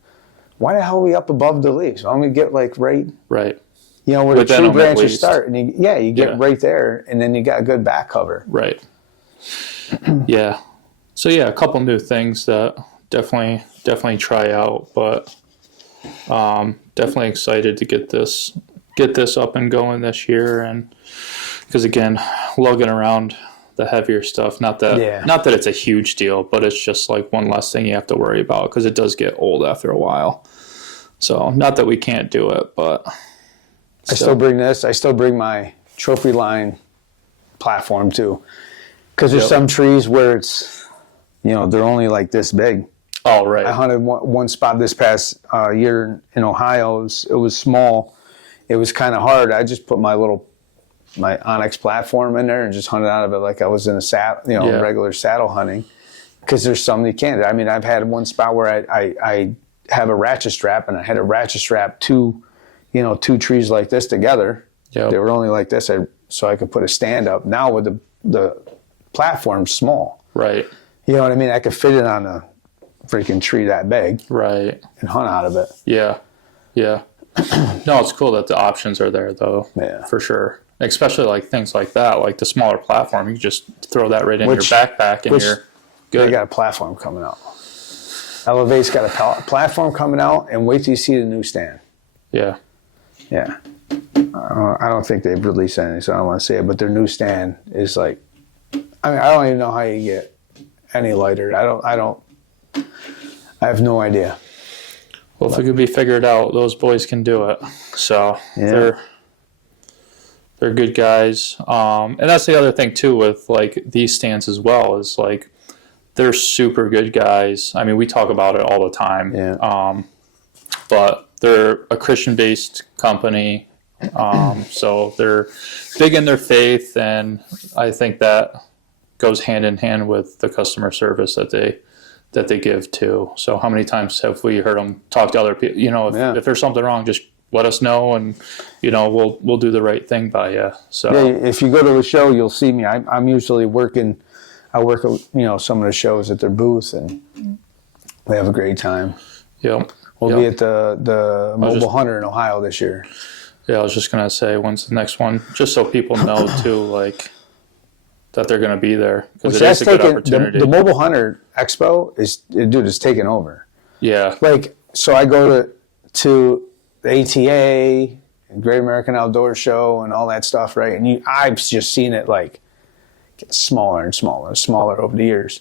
Why the hell are we up above the leaves? Why don't we get like right, Right. where Within the tree them at branches least. start, and you get Yeah. right there, and then you got a good back cover. Right. Yeah. So yeah, a couple new things that definitely try out, but definitely excited to get this up and going this year, and because again, lugging around the heavier stuff, not that it's a huge deal, but it's just like one less thing you have to worry about because it does get old after a while. So not that we can't do it, but I still bring this. I still bring my trophy line platform too, because there's some trees where it's, they're only like this big. Oh, right. I hunted one spot this past year in Ohio. It was small. It was kind of hard. I just put my Onyx platform in there and just hunted out of it like I was in a regular saddle hunting. Because there's some you can't. I mean, I've had one spot where I have a ratchet strap, and I had to ratchet strap two trees like this together. Yep. They were only like this, so I could put a stand up. Now with the platform small, Right. you know what I mean? I could fit it on a freaking tree that big, Right. and hunt out of it. Yeah. Yeah. No, it's cool that the options are there though. Yeah. For sure. Especially like things like that, like the smaller platform, you can just throw that right in your backpack and you're good. They got a platform coming out. Elevate's got a platform coming out, and wait till you see the new stand. Yeah. Yeah. I don't think they've released anything, so I don't want to say it, but their new stand is like, I don't even know how you get any lighter. I have no idea. Well, if it could be figured out, those boys can do it. So they're good guys. And that's the other thing too with like these stands as well, is like they're super good guys. I mean, we talk about it all the time. Yeah. But they're a Christian-based company. So they're big in their faith, and I think that goes hand in hand with the customer service that they give too. So how many times have we heard them talk to other people? If there's something wrong, just let us know, and we'll do the right thing by you. So if you go to a show, you'll see me. I'm usually working. I work some of the shows at their booth, and we have a great time. Yep. We'll be at the Mobile Hunter in Ohio this year. Yeah, I was just gonna say, when's the next one? Just so people know too, like that they're gonna be there, because it is a good opportunity. The Mobile Hunter Expo is taking over. Yeah. Like, so I go to the ATA, Great American Outdoor Show, and all that stuff, right? And I've just seen it like get smaller and smaller and smaller over the years.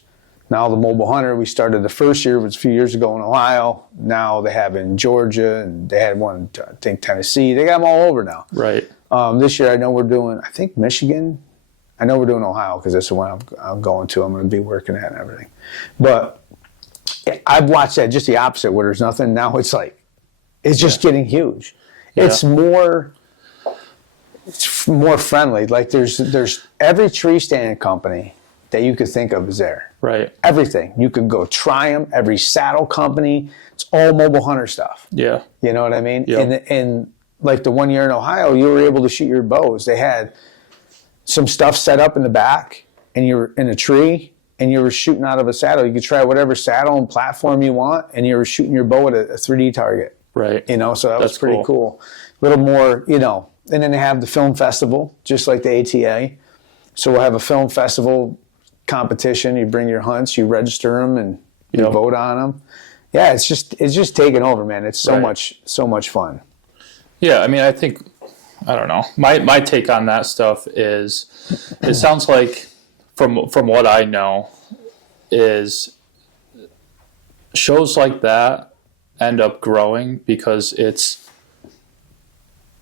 Now the Mobile Hunter, we started the first year, was a few years ago in Ohio. Now they have in Georgia, and they had one, I think, Tennessee. They got them all over now. Right. This year I know we're doing, I think, Michigan. I know we're doing Ohio because that's the one I'm going to. I'm going to be working at and everything. But I've watched that just the opposite, where there's nothing. Now it's like, it's just getting huge. Yeah. It's more friendly. Like there's every tree stand company that you could think of is there. Right. Everything. You could go try them. Every saddle company. It's all Mobile Hunter stuff. Yeah. You know what I mean? Yeah. And like the one year in Ohio, you were able to shoot your bows. They had some stuff set up in the back, and you were in a tree, and you were shooting out of a saddle. You could try whatever saddle and platform you want, and you were shooting your bow at a 3D target. Right. So that was pretty cool. A little more, and then they have the film festival, just like the ATA. So we'll have a film festival competition. You bring your hunts, you register them, and you Yep. vote on them. Yeah, it's just taking over, man. It's so Right. much fun. Yeah, I mean, I think, I don't know. My take on that stuff is, it sounds like, from what I know, is shows like that end up growing because it's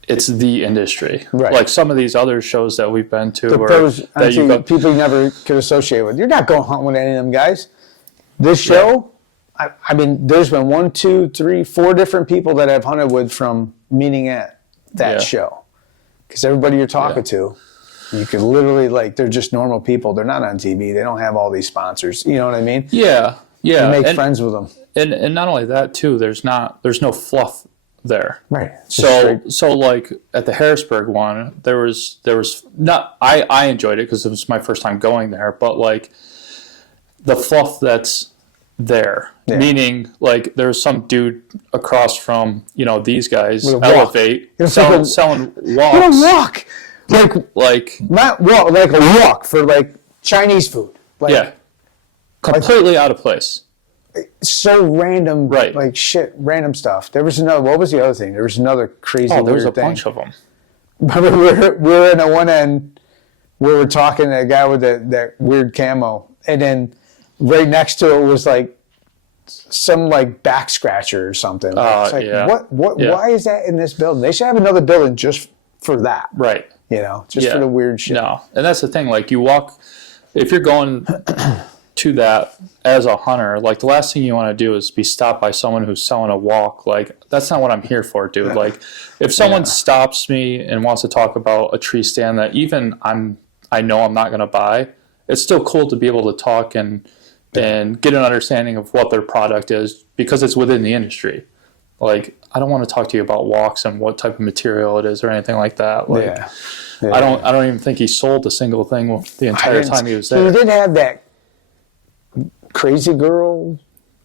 the industry. Right. Like some of these other shows that we've been to, But those that you go, people you never could associate with. You're not going hunting with any of them guys. This show, I mean, there's been 1, 2, 3, 4 different people that I've hunted with from meeting at that show. Because everybody you're talking to, you could literally, like, they're just normal people. They're not on TV. They don't have all these sponsors. You know what I mean? yeah, You make friends with them. and not only that too. There's no fluff there. Right. It's just straight. So like at the Harrisburg one, there was not, I enjoyed it because it was my first time going there, but like the fluff that's there, meaning like there's some dude across from these guys, With a walk. Elevate, It's selling What a walks, walk! like Not walk, like a walk for like Chinese food. Like, yeah, completely out of place. so random, Right. like shit, random stuff. There was another. What was the other thing? There was another crazy. Oh, there was a weird thing. bunch of them. Remember, we were in the one end. We were talking to a guy with that weird camo, and then right next to it was like some like back scratcher or something. It's like, yeah. what? Yeah. Why is that in this building? They should have another building just for that. Right. Just for the weird shit. No, and that's the thing. Like you walk, if you're going to that as a hunter, like the last thing you want to do is be stopped by someone who's selling a walk. Like that's not what I'm here for, dude. Like if someone stops me and wants to talk about a tree stand that even I know I'm not going to buy, it's still cool to be able to talk and get an understanding of what their product is because it's within the industry. Like I don't want to talk to you about walks and what type of material it is or anything like that. Like I don't even think he sold a single thing the entire time he was there. He did have that crazy girl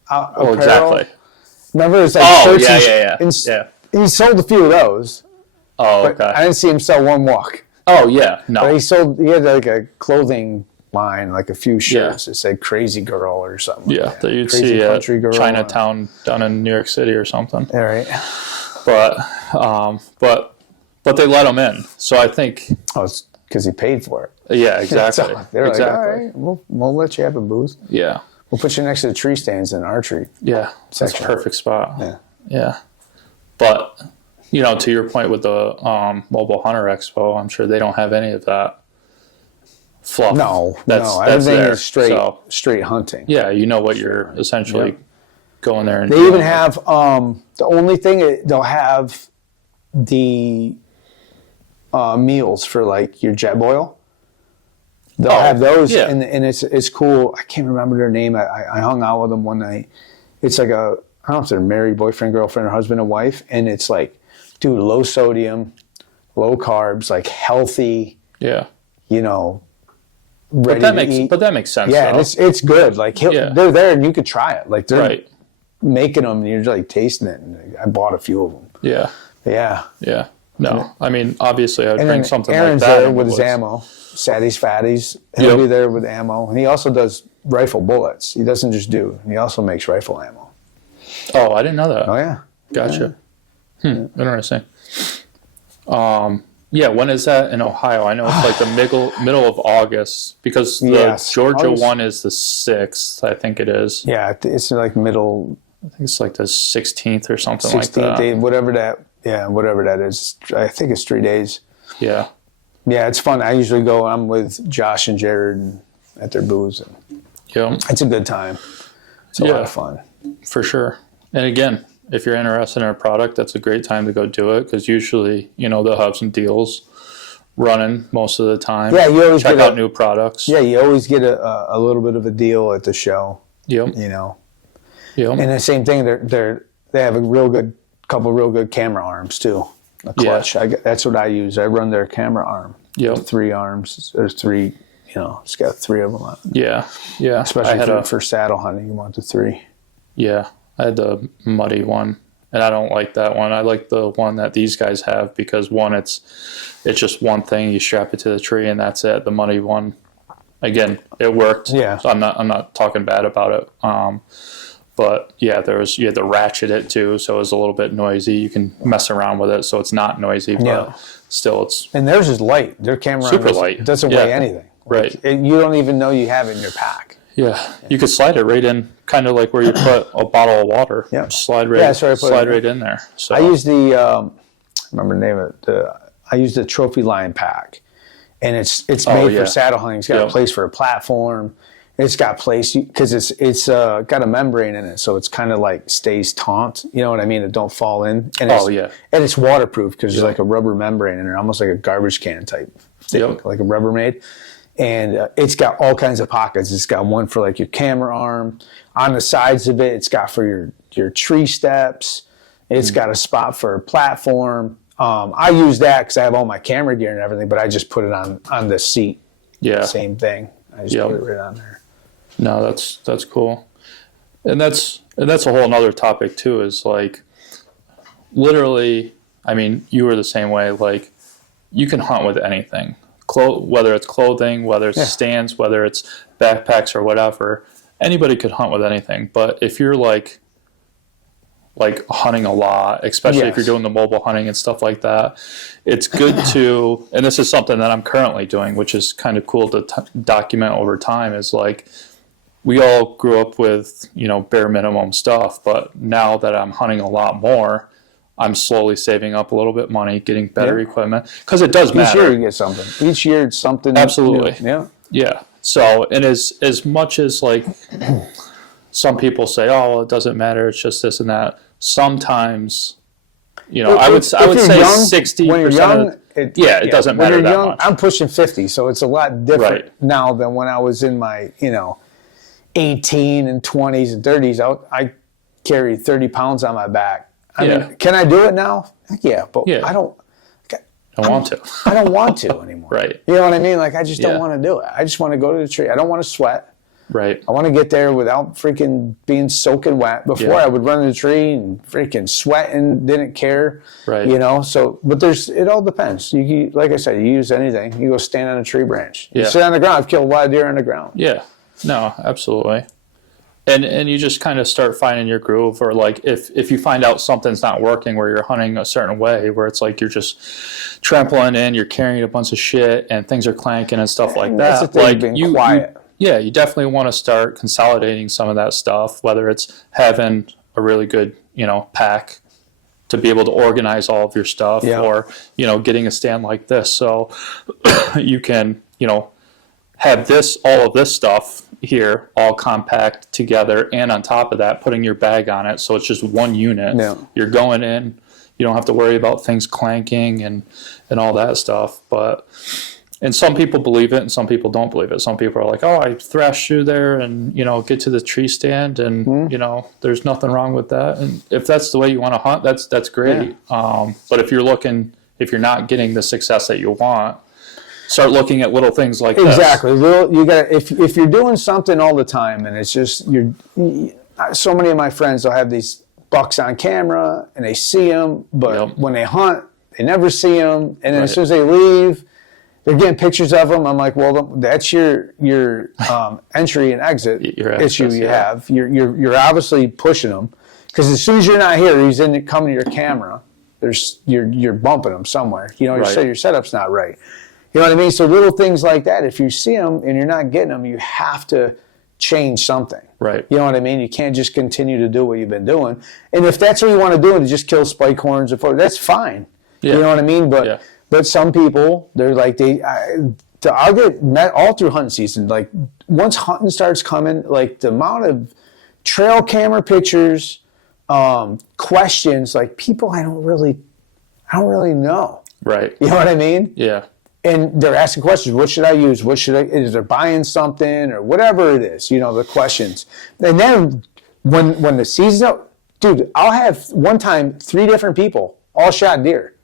apparel. Exactly. Remember, it's like shirts yeah. He sold a few of those. Oh, But okay. I didn't see him sell one walk. Oh, yeah. No. But he had like a clothing line, like a few shirts that said "Crazy Girl" or something. Yeah, like that you'd Crazy see at Country Girl. Chinatown down in New York City or something. All right. But they let him in. So I think, Oh, it's because he paid for it. yeah, exactly. So they're like, all right, we'll let you have a booth. Yeah. We'll put you next to the tree stands in archery. Yeah. That's a Section. perfect spot. Yeah. Yeah. But, to your point with the Mobile Hunter Expo, I'm sure they don't have any of that fluff. No, that's everything there. is straight So, straight hunting. yeah, you know what you're essentially going there and They doing. even have the only thing they'll have the meals for like your jet boil. They'll have those, yeah. and it's cool. I can't remember their name. I hung out with them one night. It's like I don't know if they're married, boyfriend, girlfriend, or husband and wife, and it's like, dude, low sodium, low carbs, like healthy. Yeah. Ready But that makes sense. Yeah, though. and it's good. Like they're there, and you could try it. Like they're making them, and you're like tasting it. And I bought a few of them. Yeah. Yeah. Yeah. No, I mean, obviously, I would bring something Aaron's like that. there in with the his woods. ammo. Saddies, fatties. He'll be there with ammo. And he also does rifle bullets. He doesn't just he also makes rifle ammo. Oh, I didn't know that. Oh, yeah. Gotcha. Interesting. Yeah, when is that in Ohio? I know it's like the middle of August because the Georgia August. one is the 6th, I think it is. Yeah, it's like middle I think it's like the 16th or something 16th like that. day, whatever that is. I think it's 3 days. Yeah. Yeah, it's fun. I usually go, I'm with Josh and Jared at their booths. And Yeah, it's a good time. It's a lot of fun. for sure. And again, if you're interested in a product, that's a great time to go do it because usually, they'll have some deals running most of the time. Yeah, you always check get out new products. Yeah, you always get a little bit of a deal at the show. Yep. Yep. And the same thing, they have a couple real good camera arms too. A clutch. Yeah. That's what I use. I run their camera arm. Yep. 3 arms. There's 3. It's got 3 of them on it. Yeah. Yeah. Especially for saddle hunting, you want the 3. Yeah. I had the muddy one, and I don't like that one. I like the one that these guys have because one, it's just one thing. You strap it to the tree, and that's it. The muddy one, again, it worked. Yeah. So I'm not talking bad about it. But yeah, you had to ratchet it too, so it was a little bit noisy. You can mess around with it, so it's not noisy, but still, it's And theirs is light. Their camera super light. doesn't weigh anything. Right. You don't even know you have it in your pack. Yeah, you could slide it right in, kind of like where you put a bottle of water. Yeah. Just slide right in there. So I use the I remember the name of it. I use the Trophy Line pack, and it's made for saddle hunting. It's got a place for a platform. It's got place because it's got a membrane in it, so it's kind of like stays taut. You know what I mean? It don't fall in. And and it's waterproof because there's like a rubber membrane in there, almost like a garbage can type thing, like a Rubbermaid. And it's got all kinds of pockets. It's got one for like your camera arm. On the sides of it, it's got for your tree steps. It's got a spot for a platform. I use that because I have all my camera gear and everything, but I just put it on the seat. Yeah. Same thing. I just put it right on there. No, that's cool. And that's a whole nother topic too, is like literally, I mean, you were the same way. Like you can hunt with anything. Whether it's clothing, whether it's stands, whether it's backpacks or whatever, anybody could hunt with anything. But if you're like hunting a lot, especially if you're doing the mobile hunting and stuff like that, it's good to, and this is something that I'm currently doing, which is kind of cool to document over time, is like we all grew up with, bare minimum stuff, but now that I'm hunting a lot more, I'm slowly saving up a little bit money, getting better equipment, because it does matter. Each year you get something. Each year it's something. Absolutely. New. Yeah. So, and as much as like some people say, oh, well, it doesn't matter, it's just this and that. Sometimes, I would say 60%. It doesn't matter that much. I'm pushing 50, so it's a lot different now than when I was in my, 18 and 20s and 30s. I carried 30 pounds on my back. I mean, can I do it now? Heck yeah, but I don't want to. I don't want to anymore. Right. You know what I mean? Like, I just don't want to do it. I just want to go to the tree. I don't want to sweat. Right. I want to get there without freaking being soaking wet. Before I would run to the tree and freaking sweat and didn't care. Right. So, but it all depends. You like I said, you use anything. You go stand on a tree branch. You sit on the ground. I've killed a lot of deer on the ground. Yeah. No, absolutely. And you just kind of start finding your groove, or like if you find out something's not working where you're hunting a certain way, where it's like you're just trampling in, you're carrying a bunch of shit and things are clanking and stuff like that. That's the thing, like being quiet. You definitely want to start consolidating some of that stuff, whether it's having a really good, pack to be able to organize all of your stuff, or, getting a stand like this. So you can, have all of this stuff here all compact together, and on top of that putting your bag on it, so it's just one unit. You're going in, you don't have to worry about things clanking and all that stuff. And some people believe it and some people don't believe it. Some people are like, oh, I thrashed through there and get to the tree stand and there's nothing wrong with that. And if that's the way you want to hunt, that's great. But if you're not getting the success that you want, start looking at little things like this. Exactly. You got if you're doing something all the time and it's just so many of my friends will have these bucks on camera and they see them, but when they hunt, they never see them. And then as soon as they leave, they're getting pictures of them. I'm like, well, that's your entry and exit issue you have. You're obviously pushing them because as soon as you're not here, he's coming to your camera. You're bumping them somewhere. Your setup's not right. You know what I mean? So little things like that, if you see them and you're not getting them, you have to change something. Right. You know what I mean? You can't just continue to do what you've been doing. And if that's what you want to do, to just kill spike horns, that's fine. Yeah. You know what I mean? But some people, they're like, I'll get met all through hunting season. Like once hunting starts coming, like the amount of trail camera pictures, questions, like people I don't really know. Right. You know what I mean? Yeah. And they're asking questions. What should I use? Is there buying something or whatever it is? The questions. And then when the season's out, dude, I'll have one time 3 different people all shot deer.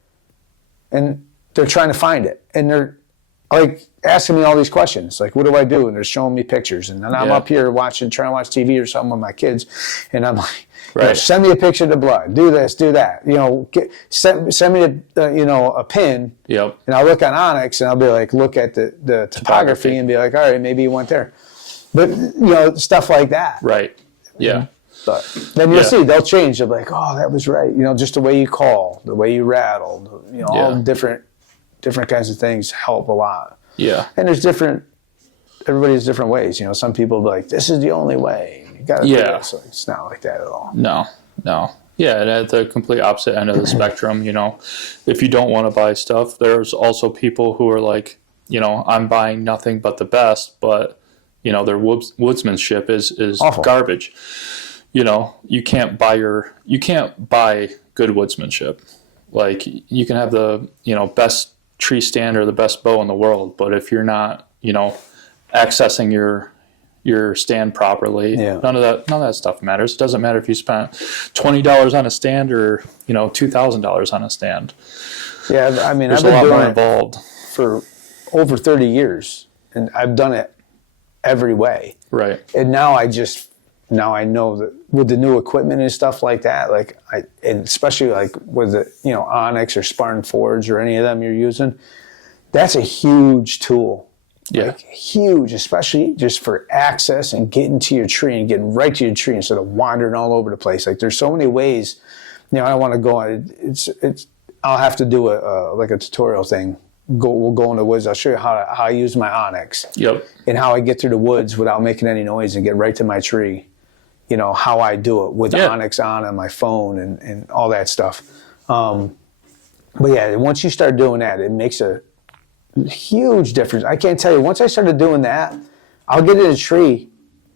And they're trying to find it. And they're like asking me all these questions. Like, what do I do? And they're showing me pictures. And then I'm up here trying to watch TV or something with my kids. And I'm like, Right. Send me a picture of the blood. Do this, do that. Send me a pin. Yep. And I'll look on Onyx and I'll be like, look at the topography and be like, all right, maybe he went there. But stuff like that. Right. Yeah. But then you'll see they'll change. They'll be like, oh, that was right. just the way you call, the way you rattled. All different kinds of things help a lot. Yeah. And everybody has different ways. Some people will be like, this is the only way. You got to do it. So it's not like that at all. No. Yeah, and at the complete opposite end of the spectrum, if you don't want to buy stuff, there's also people who are like, I'm buying nothing but the best, but their woodsmanship is awful. Garbage. You can't buy good woodsmanship. Like you can have the best tree stand or the best bow in the world, but if you're not accessing your stand properly, none of that stuff matters. It doesn't matter if you spent $20 on a stand or $2,000 on a stand. Yeah, I mean, There's I've been a lot doing more it involved for over 30 years, and I've done it every way. Right. And now I know that with the new equipment and stuff like that, and especially like with the Onyx or Spartan Forge or any of them you're using, that's a huge tool. Yeah. Like huge, especially just for access and getting to your tree and getting right to your tree instead of wandering all over the place. Like there's so many ways. I don't want to go on. I'll have to do a tutorial thing. We'll go in the woods. I'll show you how I use my Onyx. Yep. And how I get through the woods without making any noise and get right to my tree. How I do it with the Onyx on my phone and all that stuff. But yeah, once you start doing that, it makes a huge difference. I can't tell you. Once I started doing that, I'll get in a tree,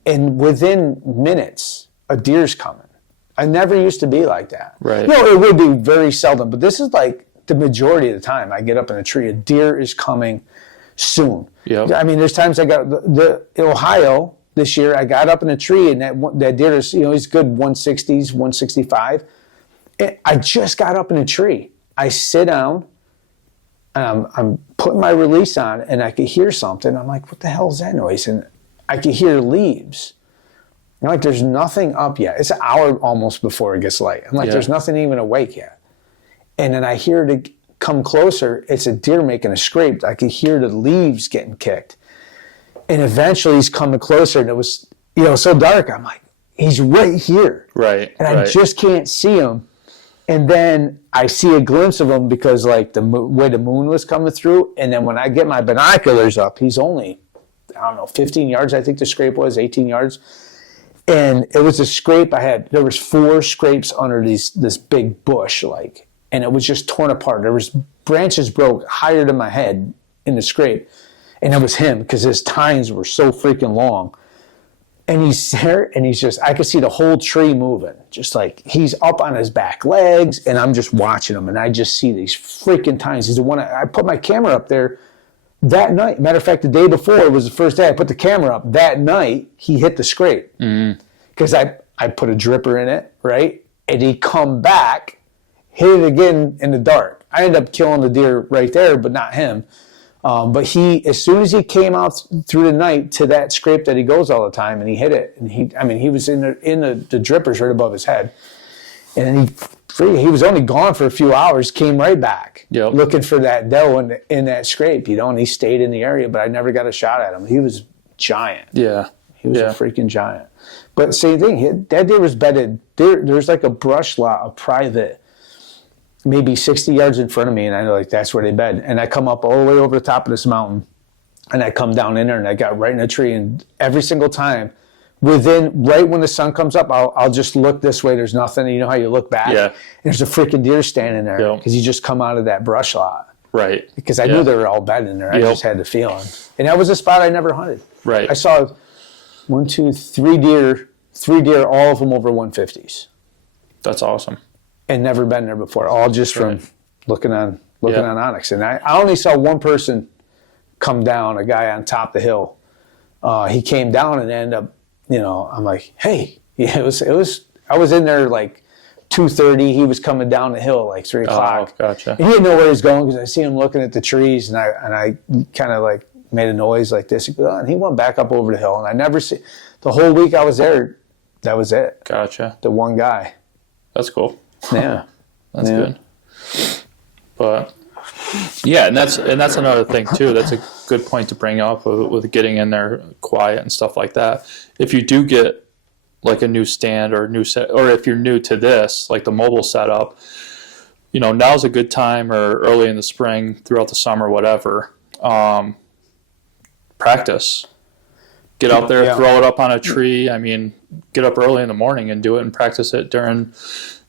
and within minutes, a deer's coming. I never used to be like that. Right. It would be very seldom, but this is like the majority of the time. I get up in a tree, a deer is coming soon. Yep. I mean, there's times I got in Ohio this year. I got up in a tree, and that deer is he's good 160s, 165. And I just got up in a tree. I sit down. I'm putting my release on, and I could hear something. I'm like, what the hell is that noise? And I could hear leaves. I'm like, there's nothing up yet. It's an hour almost before it gets light. I'm like, there's nothing even awake yet. And then I hear it come closer. It's a deer making a scrape. I could hear the leaves getting kicked. And eventually he's coming closer, and it was so dark. I'm like, he's right here. Right. And I just can't see him. And then I see a glimpse of him because like the way the moon was coming through. And then when I get my binoculars up, he's only, 15 yards, I think the scrape was, 18 yards. And it was a scrape there was 4 scrapes under this big bush, and it was just torn apart. There was branches broke higher than my head in the scrape. And it was him because his tines were so freaking long. And he's there, and I could see the whole tree moving. Just like he's up on his back legs, and I'm just watching him, and I just see these freaking tines. He's the one I put my camera up there that night. Matter of fact, the day before was the first day I put the camera up. That night, he hit the scrape. Because I put a dripper in it, right? And he come back, hit it again in the dark. I ended up killing the deer right there, but not him. But as soon as he came out through the night to that scrape that he goes all the time, and he hit it, and he was in the drippers right above his head, and he was only gone for a few hours, came right back, looking for that doe in that scrape, and he stayed in the area, but I never got a shot at him. He was giant. Yeah. He was a freaking giant. But same thing, that deer was bedded. There's like a brush lot, a private, maybe 60 yards in front of me, and I know that's where they bed. And I come up all the way over the top of this mountain, and I come down in there, and I got right in a tree. And every single time, right when the sun comes up, I'll just look this way. There's nothing. You know how you look back? Yeah. There's a freaking deer standing there because you just come out of that brush lot. Right. Because I knew they were all bedded in there. I just had the feeling. And that was a spot I never hunted. Right. I saw 1, 2, 3 deer, all of them over 150s. That's awesome. And never been there before, all just from looking on Onyx. And I only saw one person come down, a guy on top of the hill. He came down and ended up, I'm like, hey, it was. I was in there like 2:30. He was coming down the hill like 3 o'clock. Oh, gotcha. And he didn't know where he was going because I see him looking at the trees, and I kind of like made a noise like this. And he went back up over the hill, and I never see the whole week I was there. that was it. Gotcha. The one guy. That's cool. Yeah. That's good. But yeah, and that's another thing too. That's a good point to bring up with getting in there quiet and stuff like that. If you do get like a new stand or a new set, or if you're new to this, like the mobile setup, now's a good time, or early in the spring, throughout the summer, whatever. Practice. Get out there, throw it up on a tree. I mean, get up early in the morning and do it, and practice it during,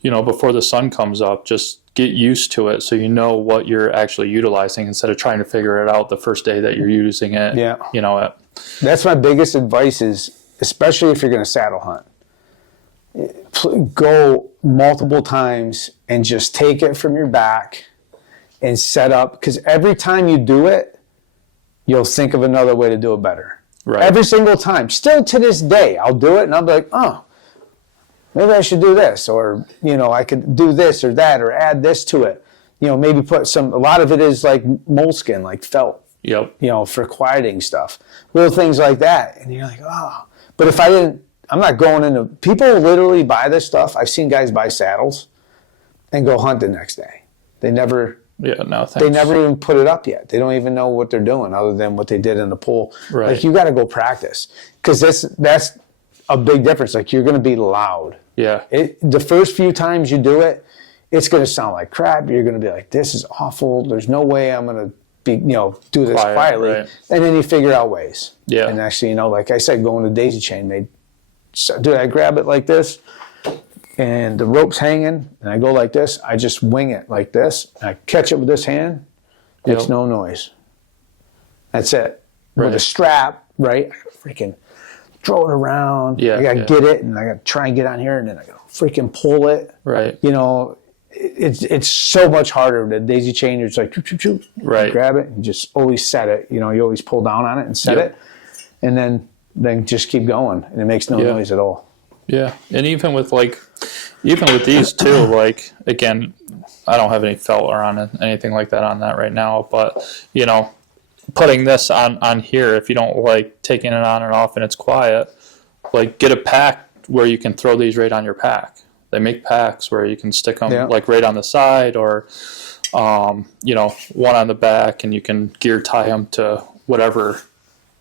before the sun comes up. Just get used to it so you know what you're actually utilizing instead of trying to figure it out the first day that you're using it. Yeah. That's my biggest advice is, especially if you're going to saddle hunt, go multiple times and just take it from your back and set up, because every time you do it, you'll think of another way to do it better. Right. Every single time. Still to this day, I'll do it and I'll be like, oh, maybe I should do this, or, I could do this or that, or add this to it. Maybe put a lot of it is like moleskin, like felt, for quieting stuff. Little things like that. And you're like, oh. But if I'm not going into, people literally buy this stuff. I've seen guys buy saddles and go hunt the next day. They never even put it up yet. They don't even know what they're doing other than what they did in the pool. Right. Like, you got to go practice, because that's a big difference. Like, you're going to be loud. Yeah. The first few times you do it, it's going to sound like crap. You're going to be like, this is awful. There's no way I'm going to be, do this quietly. Right. And then you figure out ways. Yeah. And actually, like I said, going to daisy chain, I grab it like this, and the rope's hanging, and I go like this. I just wing it like this, and I catch it with this hand. It's no noise. That's it. Right. With a strap, right? I freaking throw it around. Yeah, I got to get it, and I got to try and get on here, and then I got to freaking pull it. Right. It's so much harder. The daisy chain, you're just like, choo, choo, choo. Right. You grab it and just always set it. You always pull down on it and set it, and then just keep going, and it makes no noise at all. Yeah, and even with these too, like, again, I don't have any felt or anything like that on that right now, but putting this on here, if you don't like taking it on and off and it's quiet, like, get a pack where you can throw these right on your pack. They make packs where you can stick them like right on the side, or one on the back, and you can gear tie them to whatever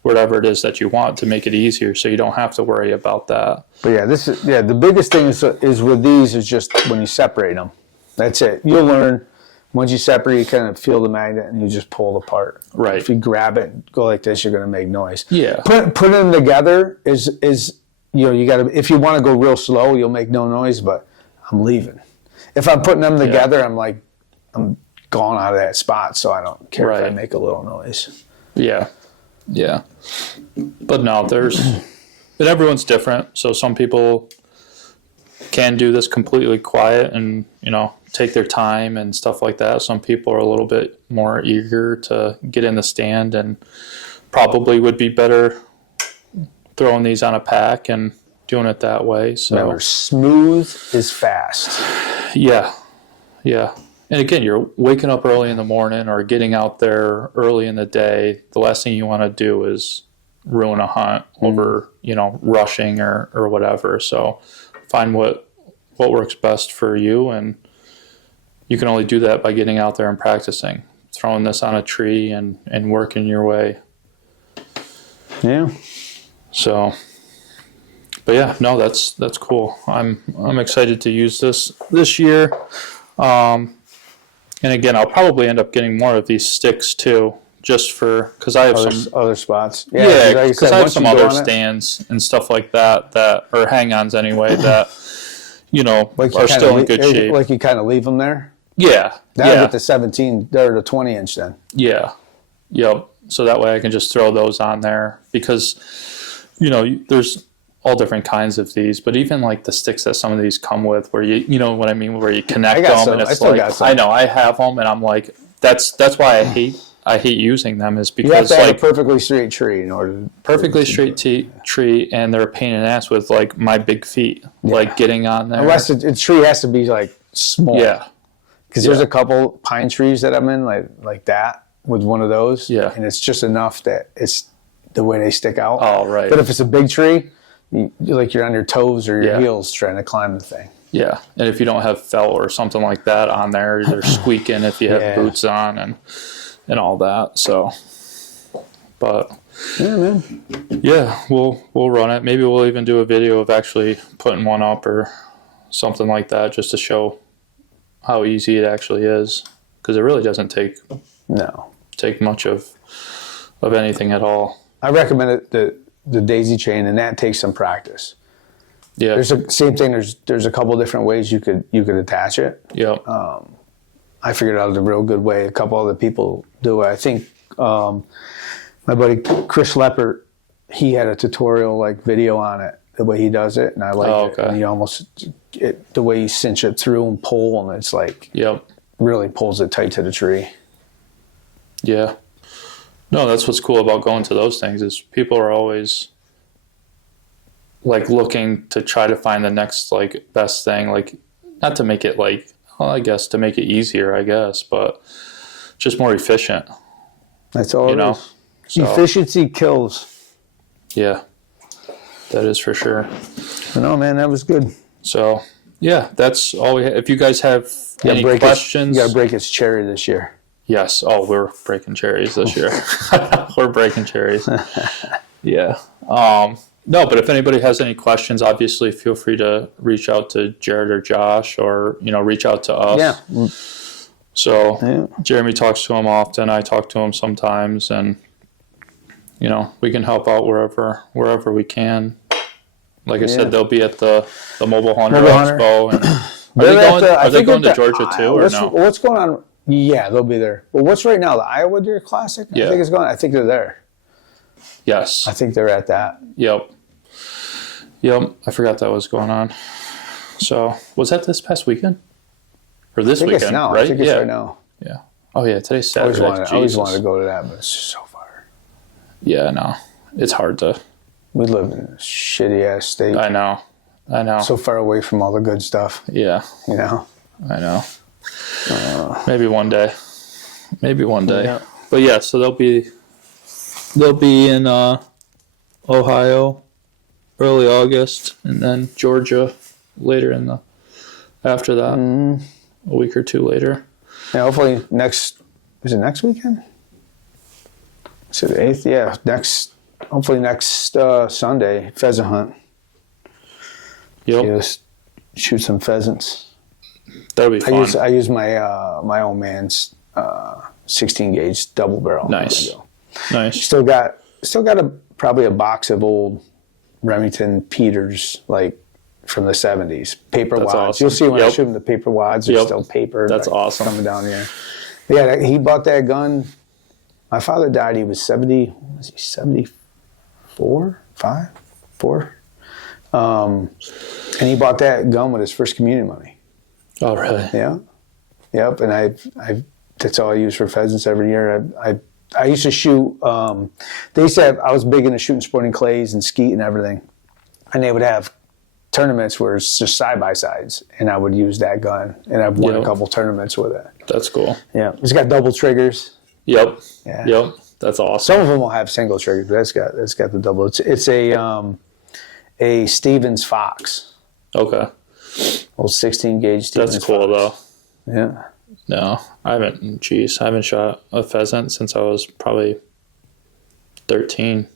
it is that you want to make it easier, so you don't have to worry about that. But the biggest thing is with these is just when you separate them. That's it. You'll learn once you separate, you kind of feel the magnet and you just pull it apart. Right. If you grab it, go like this, you're going to make noise. Yeah. Putting them together is you got to. If you want to go real slow, you'll make no noise. But I'm leaving. If I'm putting them together, I'm gone out of that spot, so I don't care if I make a little noise. Yeah. Yeah. But no, and everyone's different. So some people can do this completely quiet and, take their time and stuff like that. Some people are a little bit more eager to get in the stand and probably would be better throwing these on a pack and doing it that way. So remember, smooth is fast. Yeah. Yeah. And again, you're waking up early in the morning or getting out there early in the day. The last thing you want to do is ruin a hunt over, rushing or whatever. So find what works best for you, and you can only do that by getting out there and practicing, throwing this on a tree and working your way. Yeah. So, but yeah, no, that's cool. I'm excited to use this year. And again, I'll probably end up getting more of these sticks too, just because I have some other spots. Yeah, because I have some other stands and stuff like that or hang-ons anyway that are still in good shape. Like you kind of leave them there. Yeah, That'll get the 17 or the 20 inch then. Yeah, yep. So that way I can just throw those on there, because there's all different kinds of these, but even like the sticks that some of these come with, where you know what I mean, where you connect them, and it's like I know I have them, and I'm like that's why I hate using them, is because you have to have a perfectly straight tree in order to perfectly straight tree, and they're a pain in the ass with like my big feet, like getting on there. Unless the tree has to be like small. Yeah. Because there's a couple pine trees that I'm in like that with one of those. Yeah. And it's just enough that it's the way they stick out. Oh, right. But if it's a big tree, you're on your toes or your Yeah. heels trying to climb the thing. Yeah, and if you don't have felt or something like that on there, they're squeaking if you have Yeah. boots on and all that. So, but Yeah, man. yeah, we'll run it. Maybe we'll even do a video of actually putting one up or something like that, just to show how easy it actually is. Because it really doesn't take much of anything at all. I recommend it, the daisy chain, and that takes some practice. Yeah. There's a same thing. There's a couple different ways you could attach it. Yep. I figured out a real good way. A couple other people do it. I think my buddy Chris Leppert, he had a tutorial like video on it, the way he does it, and I like it. And he the way you cinch it through and pull, and it's like really pulls it tight to the tree. Yeah. No, that's what's cool about going to those things is people are always like looking to try to find the next like best thing, like not to make it like, well, I guess to make it easier, I guess, but just more efficient. That's all it is. So, efficiency kills. Yeah, that is for sure. I know, man, that was good. So yeah, that's all we have. If you guys have any questions, You got to break its cherry this year. Yes. Oh, we're breaking cherries this year. We're breaking cherries. Yeah. No, but if anybody has any questions, obviously feel free to reach out to Jared or Josh, or reach out to us. Yeah. So Jeremy talks to him often. I talk to him sometimes, and we can help out wherever we can. Like I said, they'll be at the Mobile Hunter Expo. And are they going to Georgia too, or no? What's going on? Yeah, they'll be there. Well, what's right now? The Iowa Deer Classic? Yeah. I think they're there. Yes. I think they're at that. Yep. I forgot that was going on. So was that this past weekend? Or this weekend? It's now. Right? I think it's right now. Yeah. Oh yeah, today's Saturday. I always wanted to go to that, but it's just so far. Yeah, no. It's hard to. We live in a shitty ass state. I know. So far away from all the good stuff. Yeah. I know. Maybe one day. Yeah. But yeah, so they'll be in Ohio early August, and then Georgia later after that, a week or two later. Yeah, hopefully is it next weekend? Is it the 8th? Yeah, hopefully next Sunday, pheasant hunt. Yep. Just shoot some pheasants. That'll be fun. I use my old man's 16 gauge double barrel. Nice. Still got probably a box of old Remington Peters, like from the 70s. Paper That's wads. awesome. You'll see when I shoot them, the paper wads are still paper. That's awesome. Coming down here. Yeah, he bought that gun. My father died. He was 70. Was he 74? 5? 4? And he bought that gun with his first communion money. Oh, really? Yeah. Yep. And I that's all I use for pheasants every year. I used to shoot. They used to have. I was big into shooting sporting clays and skeet and everything, and they would have tournaments where it's just side by sides, and I would use that gun, and I've won a couple tournaments with it. That's cool. Yeah, it's got double triggers. Yep. Yeah. Yep. That's awesome. Some of them will have single triggers, but it's got the double. It's a Stevens Fox. Okay. Old 16 gauge Stevens. That's cool Fox. though. Yeah. No, I haven't. Geez, I haven't shot a pheasant since I was probably 13.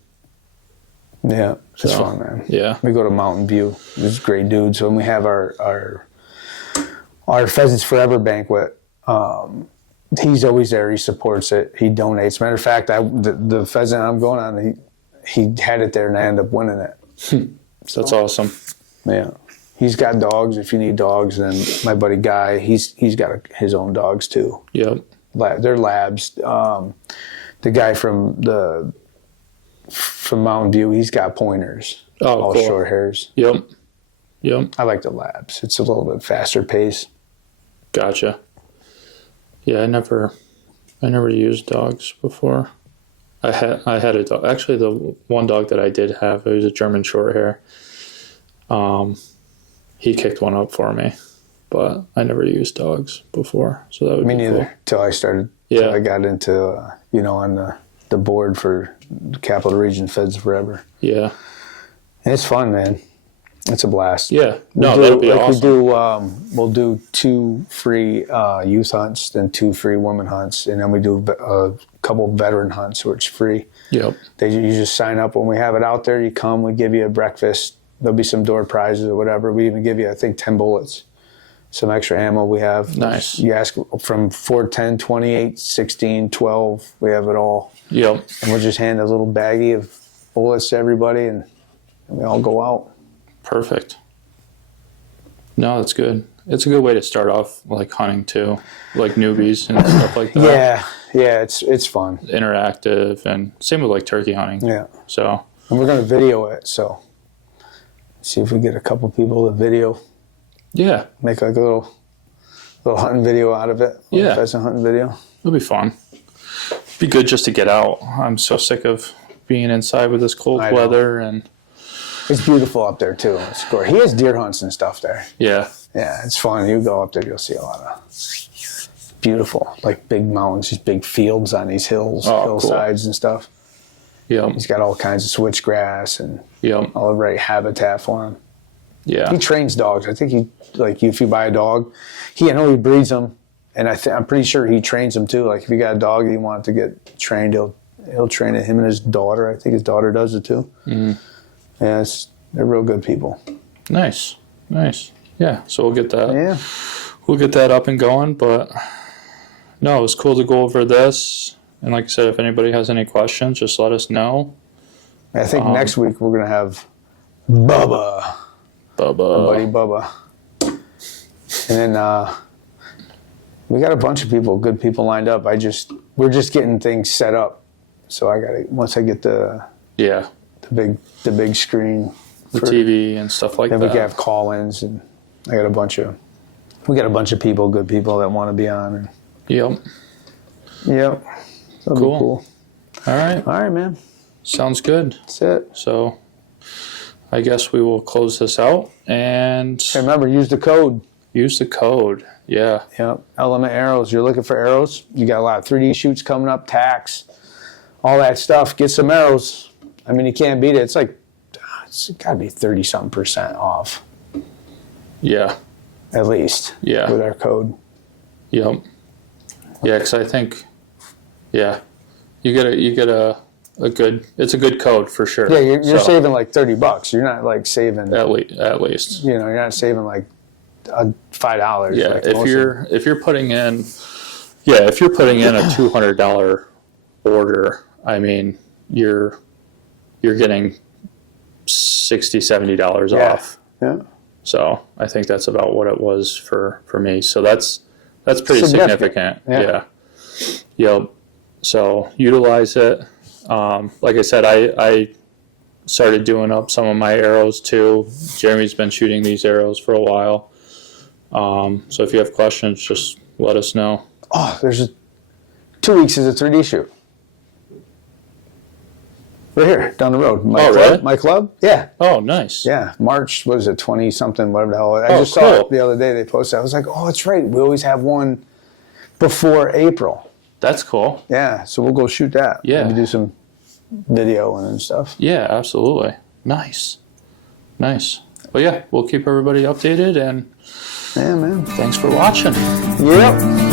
Yeah, it's fun, man. Yeah. We go to Mountain View. There's great dudes. When we have our Pheasants Forever banquet, he's always there. He supports it. He donates. Matter of fact, the pheasant I'm going on, he had it there and I ended up winning it. That's awesome. Yeah. He's got dogs. If you need dogs, then my buddy Guy, he's got his own dogs too. Yep. They're labs. The guy from Mountain View, he's got pointers. Oh, all cool. short hairs. Yep. Yep. I like the labs. It's a little bit faster pace. Gotcha. Yeah, I never used dogs before. I had a dog. Actually, the one dog that I did have, it was a German short hair. He kicked one up for me, but I never used dogs before, so that would Me be neither. cool. Till I started. Yeah. Till I got into on the board for the Capital Region Feds Forever. Yeah. It's fun, man. It's a blast. Yeah. No, that'd be awesome. We'll do 2 free youth hunts, then 2 free women hunts, and then we do a couple veteran hunts where it's free. Yep. You just sign up when we have it out there. You come, we give you a breakfast. There'll be some door prizes or whatever. We even give you, I think, 10 bullets, some extra ammo we have. Nice. You ask from 4, 10, 28, 16, 12. We have it all. Yep. And we'll just hand a little baggie of bullets to everybody, and we all go out. Perfect. No, that's good. It's a good way to start off like hunting too, like newbies and stuff like that. Yeah, it's fun. Interactive, and same with like turkey hunting. Yeah. So. And we're gonna video it, so see if we get a couple people to video. Yeah. Make like a little hunting video out of it. Yeah. Pheasant hunting video. It'll be fun. Be good just to get out. I'm so sick of being inside with this cold weather, and it's beautiful up there too. It's great. He has deer hunts and stuff there. yeah. Yeah, it's fun. You go up there, you'll see a lot of beautiful, like big mountains, these big fields on these hillsides and stuff. Yep. He's got all kinds of switchgrass and all the right habitat for him. Yeah. He trains dogs. I think if you buy a dog, I know he breeds them, and I'm pretty sure he trains them too. Like if you got a dog that you want to get trained, he'll train it. Him and his daughter. I think his daughter does it too. Mm-hmm. Yeah, they're real good people. Nice. Yeah. So we'll get that. Yeah. We'll get that up and going. But no, it was cool to go over this. And like I said, if anybody has any questions, just let us know. I think next week we're gonna have Bubba. Our buddy Bubba. And then we got a bunch of good people lined up. We're just getting things set up. So once I get the big screen, the TV and stuff like that. Then we can have call-ins, and we got a bunch of people, good people that want to be on. And, Yep. That'll be cool. All right, man. Sounds good. That's it. So I guess we will close this out, and hey, remember, use the code. Yeah. Yep. Element Arrows. You're looking for arrows. You got a lot of 3D shoots coming up, tax, all that stuff. Get some arrows. I mean, you can't beat it. It's got to be 30-something% off. Yeah. At least. Yeah. With our code. Yep. Yeah, because I think, you get a good. It's a good code for sure. Yeah, you're saving like $30. You're not like saving at least. You're not saving like $5. Yeah, like if you're putting in a $200 order, I mean you're getting $60-$70 off. Yeah. So I think that's about what it was for me. So that's pretty significant. Yeah. Yep. So utilize it. Like I said, I started doing up some of my arrows too. Jeremy's been shooting these arrows for a while. So if you have questions, just let us know. Oh, there's 2 weeks is a 3D shoot. Right here, down the road. Really? My club? Yeah. Oh, nice. Yeah. March, what is it, 20-something, whatever the hell. I just saw it the other day. They posted. I was like, oh, that's right. We always have one before April. That's cool. Yeah. So we'll go shoot that. Yeah. Maybe do some video and stuff. Yeah, absolutely. Nice. Well, yeah, we'll keep everybody updated, and yeah, man. Thanks for watching. Yep.